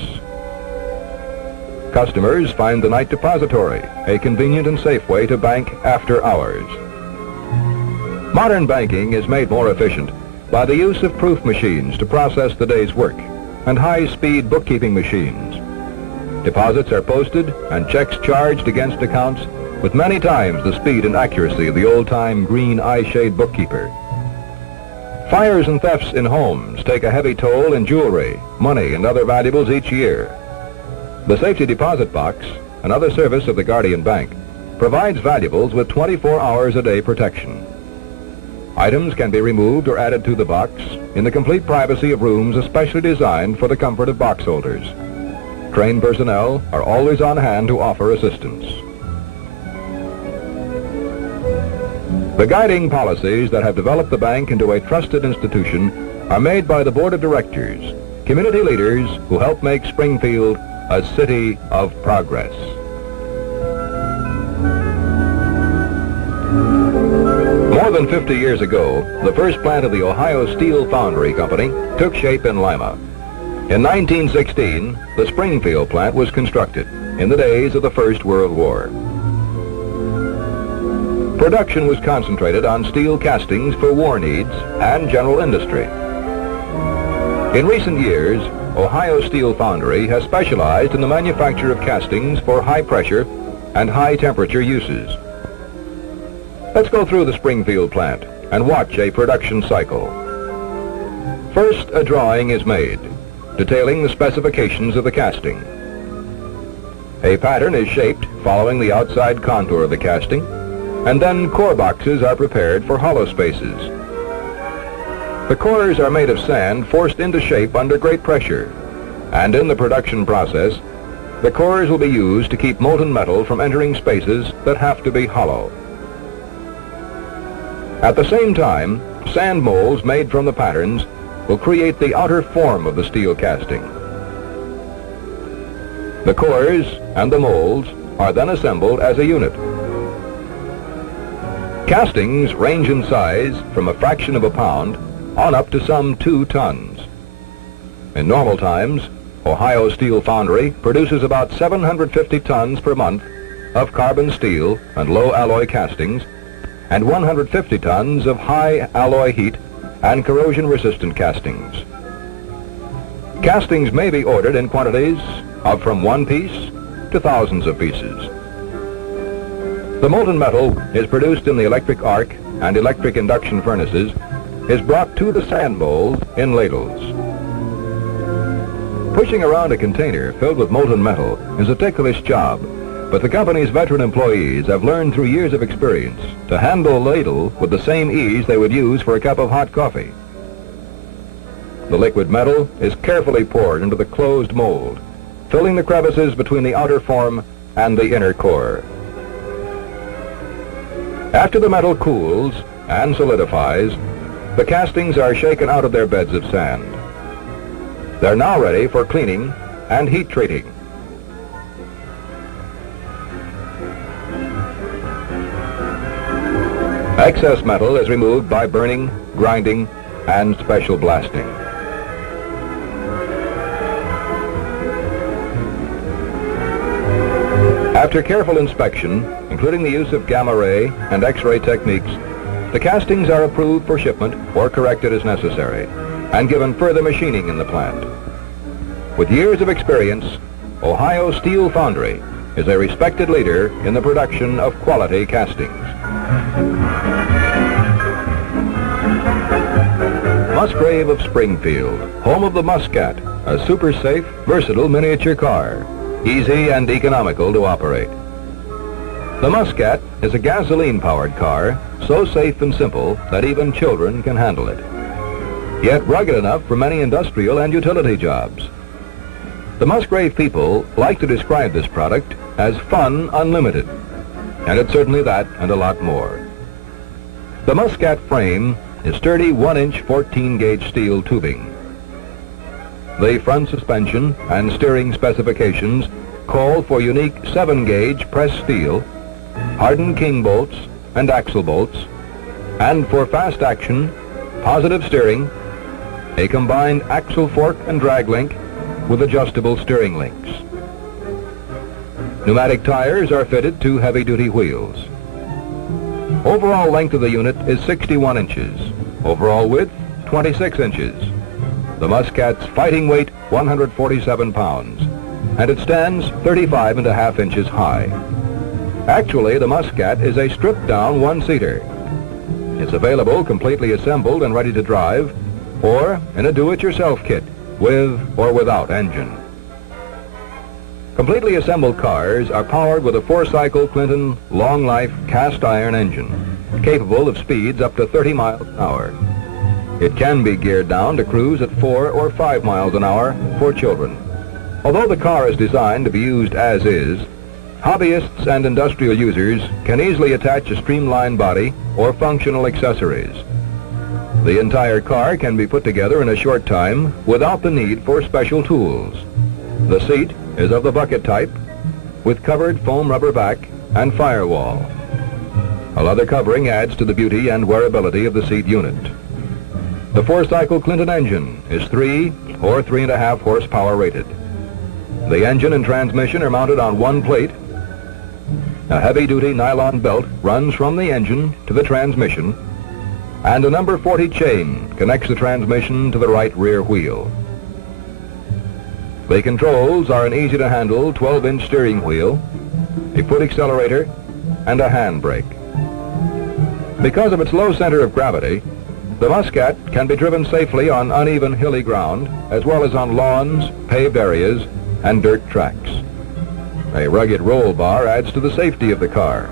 Customers find the night depository a convenient and safe way to bank after hours. Modern banking is made more efficient by the use of proof machines to process the day's work and high-speed bookkeeping machines. Deposits are posted and checks charged against accounts with many times the speed and accuracy of the old-time green eye-shade bookkeeper. Fires and thefts in homes take a heavy toll in jewelry, money, and other valuables each year. The safety deposit box, another service of the Guardian Bank, provides valuables with 24 hours a day protection. Items can be removed or added to the box in the complete privacy of rooms especially designed for the comfort of box holders. Trained personnel are always on hand to offer assistance. The guiding policies that have developed the bank into a trusted institution are made by the board of directors, community leaders who help make Springfield a city of progress. More than 50 years ago, the first plant of the Ohio Steel Foundry Company took shape in Lima. In 1916, the Springfield plant was constructed in the days of the First World War. Production was concentrated on steel castings for war needs and general industry. In recent years, Ohio Steel Foundry has specialized in the manufacture of castings for high pressure and high temperature uses. Let's go through the Springfield plant and watch a production cycle. First, a drawing is made, detailing the specifications of the casting. A pattern is shaped following the outside contour of the casting, and then core boxes are prepared for hollow spaces. The cores are made of sand forced into shape under great pressure, and in the production process, the cores will be used to keep molten metal from entering spaces that have to be hollow. At the same time, sand molds made from the patterns will create the outer form of the steel casting. The cores and the molds are then assembled as a unit. Castings range in size from a fraction of a pound on up to some 2 tons. In normal times, Ohio Steel Foundry produces about 750 tons per month of carbon steel and low alloy castings and 150 tons of high alloy heat and corrosion-resistant castings. Castings may be ordered in quantities of from 1 piece to thousands of pieces. The molten metal is produced in the electric arc and electric induction furnaces, is brought to the sand molds in ladles. Pushing around a container filled with molten metal is a ticklish job, but the company's veteran employees have learned through years of experience to handle a ladle with the same ease they would use for a cup of hot coffee. The liquid metal is carefully poured into the closed mold, filling the crevices between the outer form and the inner core. After the metal cools and solidifies, the castings are shaken out of their beds of sand. They're now ready for cleaning and heat treating. Excess metal is removed by burning, grinding, and special blasting. After careful inspection, including the use of gamma ray and X-ray techniques, the castings are approved for shipment or corrected as necessary, and given further machining in the plant. With years of experience, Ohio Steel Foundry is a respected leader in the production of quality castings. Musgrave of Springfield, home of the Muscat, a super safe, versatile miniature car, easy and economical to operate. The Muscat is a gasoline-powered car, so safe and simple that even children can handle it, yet rugged enough for many industrial and utility jobs. The Musgrave people like to describe this product as fun unlimited, and it's certainly that and a lot more. The Muscat frame is sturdy 1-inch 14-gauge steel tubing. The front suspension and steering specifications call for unique 7-gauge pressed steel, hardened king bolts and axle bolts, and for fast action, positive steering, a combined axle fork and drag link with adjustable steering links. Pneumatic tires are fitted to heavy-duty wheels. Overall length of the unit is 61 inches. Overall width, 26 inches. The Muscat's fighting weight, 147 pounds, and it stands 35.5 inches high. Actually, the Muscat is a stripped-down one-seater. It's available completely assembled and ready to drive, or in a do-it-yourself kit, with or without engine. Completely assembled cars are powered with a 4-cycle Clinton long-life cast-iron engine capable of speeds up to 30 miles an hour. It can be geared down to cruise at 4 or 5 miles an hour for children. Although the car is designed to be used as is, hobbyists and industrial users can easily attach a streamlined body or functional accessories. The entire car can be put together in a short time without the need for special tools. The seat is of the bucket type with covered foam rubber back and firewall. A leather covering adds to the beauty and wearability of the seat unit. The 4-cycle Clinton engine is 3 or 3.5 horsepower rated. The engine and transmission are mounted on one plate. A heavy-duty nylon belt runs from the engine to the transmission, and a number 40 chain connects the transmission to the right rear wheel. The controls are an easy-to-handle 12-inch steering wheel, a foot accelerator, and a handbrake. Because of its low center of gravity, the Muscat can be driven safely on uneven hilly ground, as well as on lawns, paved areas, and dirt tracks. A rugged roll bar adds to the safety of the car.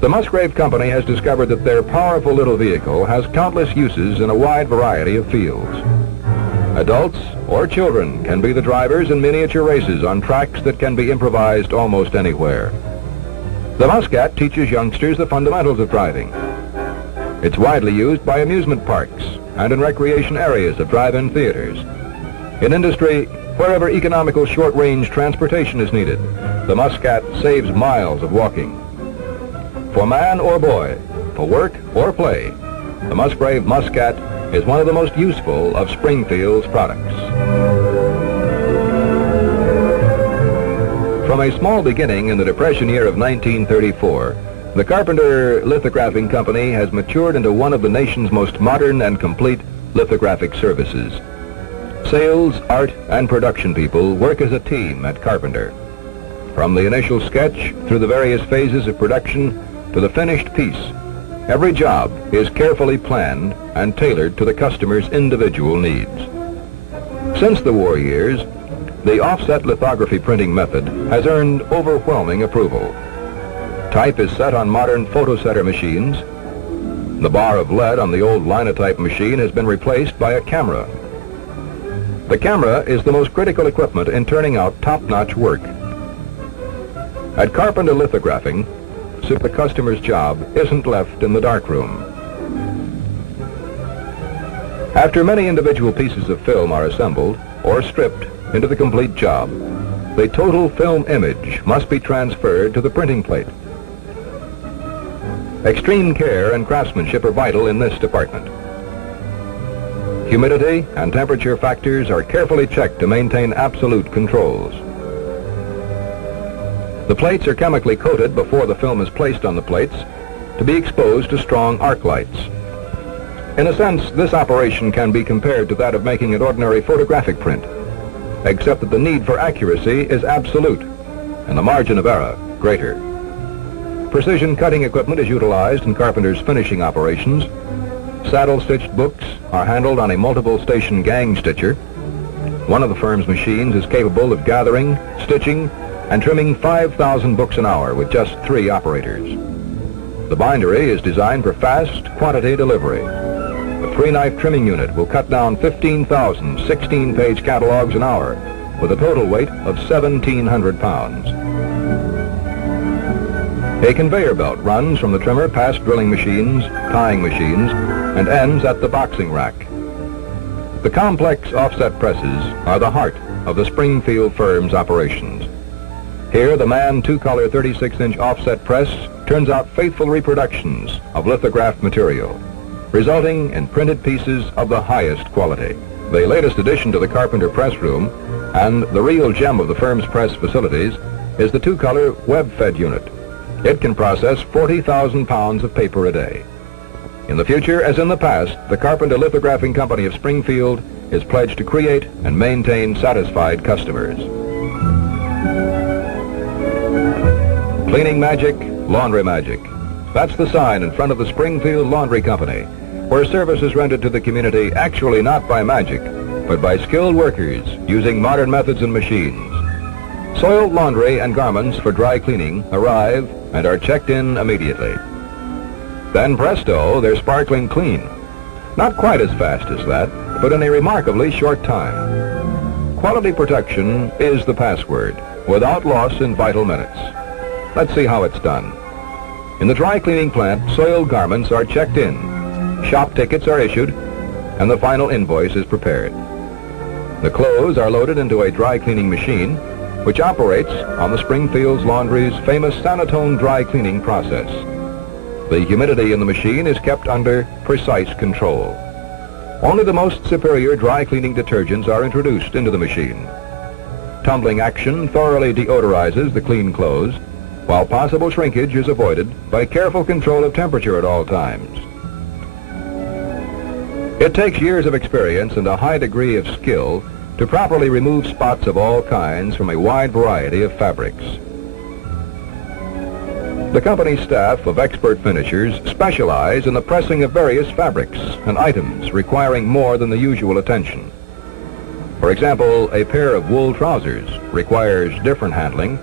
The Musgrave Company has discovered that their powerful little vehicle has countless uses in a wide variety of fields. Adults or children can be the drivers in miniature races on tracks that can be improvised almost anywhere. The Muscat teaches youngsters the fundamentals of driving. It's widely used by amusement parks and in recreation areas of drive-in theaters. In industry, wherever economical short-range transportation is needed, the Muscat saves miles of walking. For man or boy, for work or play, the Musgrave Muscat is one of the most useful of Springfield's products. From a small beginning in the Depression year of 1934, the Carpenter Lithographing Company has matured into one of the nation's most modern and complete lithographic services. Sales, art, and production people work as a team at Carpenter. From the initial sketch through the various phases of production to the finished piece, every job is carefully planned and tailored to the customer's individual needs. Since the war years, the offset lithography printing method has earned overwhelming approval. Type is set on modern photosetter machines. The bar of lead on the old linotype machine has been replaced by a camera. The camera is the most critical equipment in turning out top-notch work. At Carpenter Lithographing, the customer's job isn't left in the darkroom. After many individual pieces of film are assembled or stripped into the complete job, the total film image must be transferred to the printing plate. Extreme care and craftsmanship are vital in this department. Humidity and temperature factors are carefully checked to maintain absolute controls. The plates are chemically coated before the film is placed on the plates to be exposed to strong arc lights. In a sense, this operation can be compared to that of making an ordinary photographic print, except that the need for accuracy is absolute and the margin of error greater. Precision cutting equipment is utilized in Carpenter's finishing operations. Saddle-stitched books are handled on a multiple station gang stitcher. One of the firm's machines is capable of gathering, stitching, and trimming 5,000 books an hour with just 3 operators. The bindery is designed for fast quantity delivery. The 3-knife trimming unit will cut down 15,000 16-page catalogs an hour with a total weight of 1,700 pounds. A conveyor belt runs from the trimmer past drilling machines, tying machines, and ends at the boxing rack. The complex offset presses are the heart of the Springfield firm's operations. Here, the Mann 2-color 36-inch offset press turns out faithful reproductions of lithographed material, resulting in printed pieces of the highest quality. The latest addition to the Carpenter press room, and the real gem of the firm's press facilities, is the 2-color web-fed unit. It can process 40,000 pounds of paper a day. In the future, as in the past, the Carpenter Lithographing Company of Springfield is pledged to create and maintain satisfied customers. Cleaning magic, laundry magic. That's the sign in front of the Springfield Laundry Company, where service is rendered to the community actually not by magic, but by skilled workers using modern methods and machines. Soiled laundry and garments for dry cleaning arrive and are checked in immediately. Then presto, they're sparkling clean. Not quite as fast as that, but in a remarkably short time. Quality protection is the password, without loss in vital minutes. Let's see how it's done. In the dry cleaning plant, soiled garments are checked in, shop tickets are issued, and the final invoice is prepared. The clothes are loaded into a dry cleaning machine, which operates on the Springfield Laundry's famous Sanitone dry cleaning process. The humidity in the machine is kept under precise control. Only the most superior dry cleaning detergents are introduced into the machine. Tumbling action thoroughly deodorizes the clean clothes, while possible shrinkage is avoided by careful control of temperature at all times. It takes years of experience and a high degree of skill to properly remove spots of all kinds from a wide variety of fabrics. The company's staff of expert finishers specialize in the pressing of various fabrics and items requiring more than the usual attention. For example, a pair of wool trousers requires different handling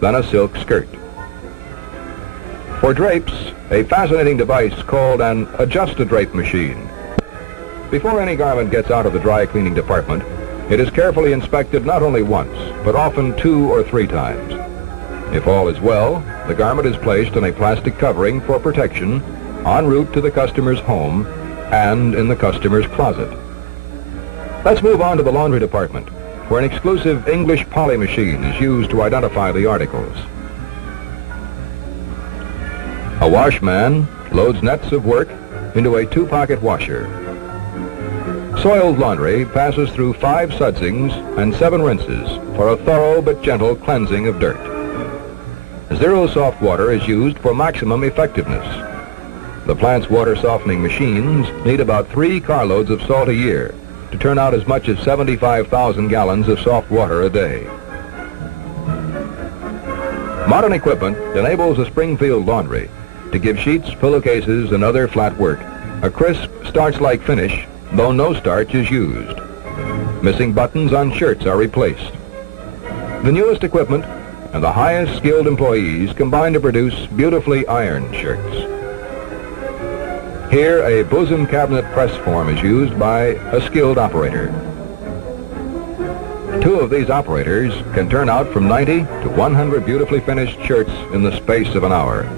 than a silk skirt. For drapes, a fascinating device called an adjust-a-drape machine. Before any garment gets out of the dry cleaning department, it is carefully inspected not only once, but often 2 or 3 times. If all is well, the garment is placed in a plastic covering for protection en route to the customer's home and in the customer's closet. Let's move on to the laundry department, where an exclusive English poly machine is used to identify the articles. A washman loads nets of work into a 2-pocket washer. Soiled laundry passes through 5 sudsings and 7 rinses for a thorough but gentle cleansing of dirt. Zero soft water is used for maximum effectiveness. The plant's water softening machines need about 3 carloads of salt a year to turn out as much as 75,000 gallons of soft water a day. Modern equipment enables a Springfield laundry to give sheets, pillowcases, and other flat work a crisp, starch-like finish, though no starch is used. Missing buttons on shirts are replaced. The newest equipment and the highest skilled employees combine to produce beautifully ironed shirts. Here, a bosom cabinet press form is used by a skilled operator. 2 of these operators can turn out from 90 to 100 beautifully finished shirts in the space of an hour.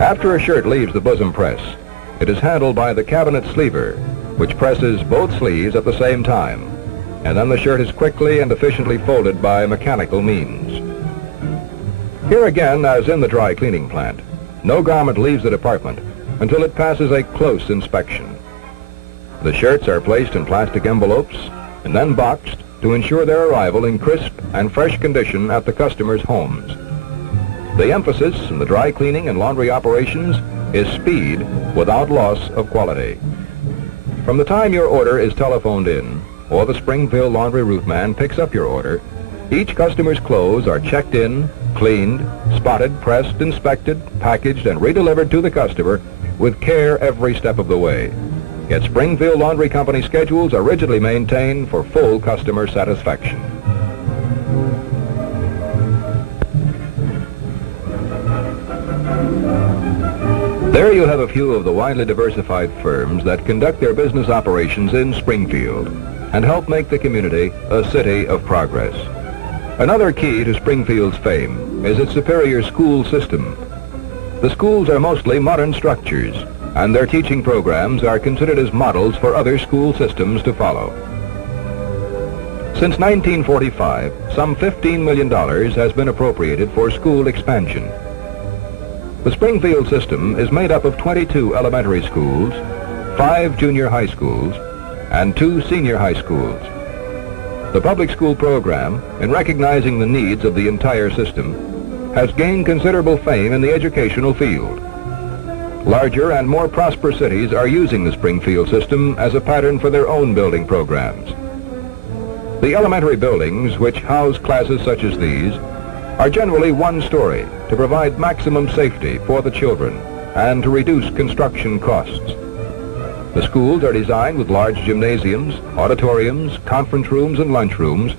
After a shirt leaves the bosom press, it is handled by the cabinet sleever, which presses both sleeves at the same time, and then the shirt is quickly and efficiently folded by mechanical means. Here again, as in the dry cleaning plant, no garment leaves the department until it passes a close inspection. The shirts are placed in plastic envelopes and then boxed to ensure their arrival in crisp and fresh condition at the customer's homes. The emphasis in the dry cleaning and laundry operations is speed without loss of quality. From the time your order is telephoned in, or the Springfield laundry roofman picks up your order, each customer's clothes are checked in, cleaned, spotted, pressed, inspected, packaged, and redelivered to the customer with care every step of the way. Yet Springfield Laundry Company schedules are rigidly maintained for full customer satisfaction. There you have a few of the widely diversified firms that conduct their business operations in Springfield and help make the community a city of progress. Another key to Springfield's fame is its superior school system. The schools are mostly modern structures, and their teaching programs are considered as models for other school systems to follow. Since 1945, some $15 million has been appropriated for school expansion. The Springfield system is made up of 22 elementary schools, 5 junior high schools, and 2 senior high schools. The public school program, in recognizing the needs of the entire system, has gained considerable fame in the educational field. Larger and more prosperous cities are using the Springfield system as a pattern for their own building programs. The elementary buildings, which house classes such as these, are generally 1 story to provide maximum safety for the children and to reduce construction costs. The schools are designed with large gymnasiums, auditoriums, conference rooms, and lunchrooms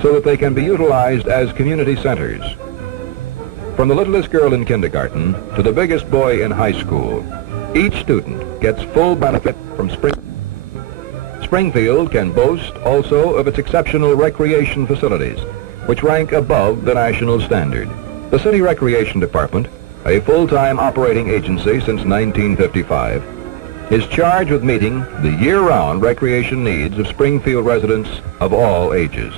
so that they can be utilized as community centers. From the littlest girl in kindergarten to the biggest boy in high school, each student gets full benefit from Springfield can boast also of its exceptional recreation facilities, which rank above the national standard. The City Recreation Department, a full-time operating agency since 1955, is charged with meeting the year-round recreation needs of Springfield residents of all ages.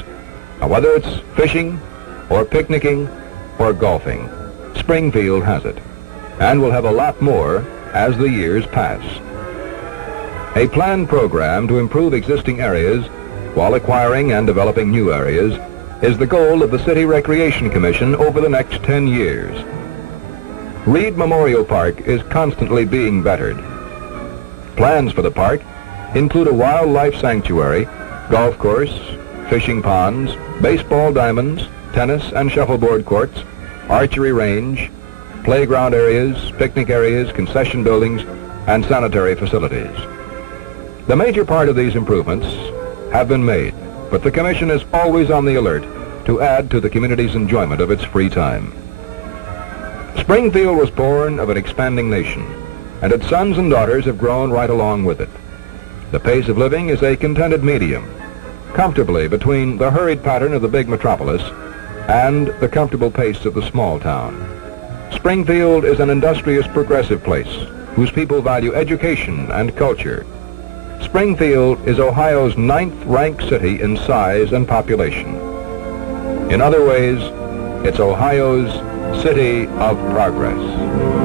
Now, whether it's fishing or picnicking or golfing, Springfield has it, and will have a lot more as the years pass. A planned program to improve existing areas while acquiring and developing new areas is the goal of the City Recreation Commission over the next 10 years. Reid Memorial Park is constantly being bettered. Plans for the park include a wildlife sanctuary, golf course, fishing ponds, baseball diamonds, tennis and shuffleboard courts, archery range, playground areas, picnic areas, concession buildings, and sanitary facilities. The major part of these improvements have been made, but the Commission is always on the alert to add to the community's enjoyment of its free time. Springfield was born of an expanding nation, and its sons and daughters have grown right along with it. The pace of living is a contented medium, comfortably between the hurried pattern of the big metropolis and the comfortable pace of the small town. Springfield is an industrious, progressive place whose people value education and culture. Springfield is Ohio's 9th-ranked city in size and population. In other ways, it's Ohio's city of progress.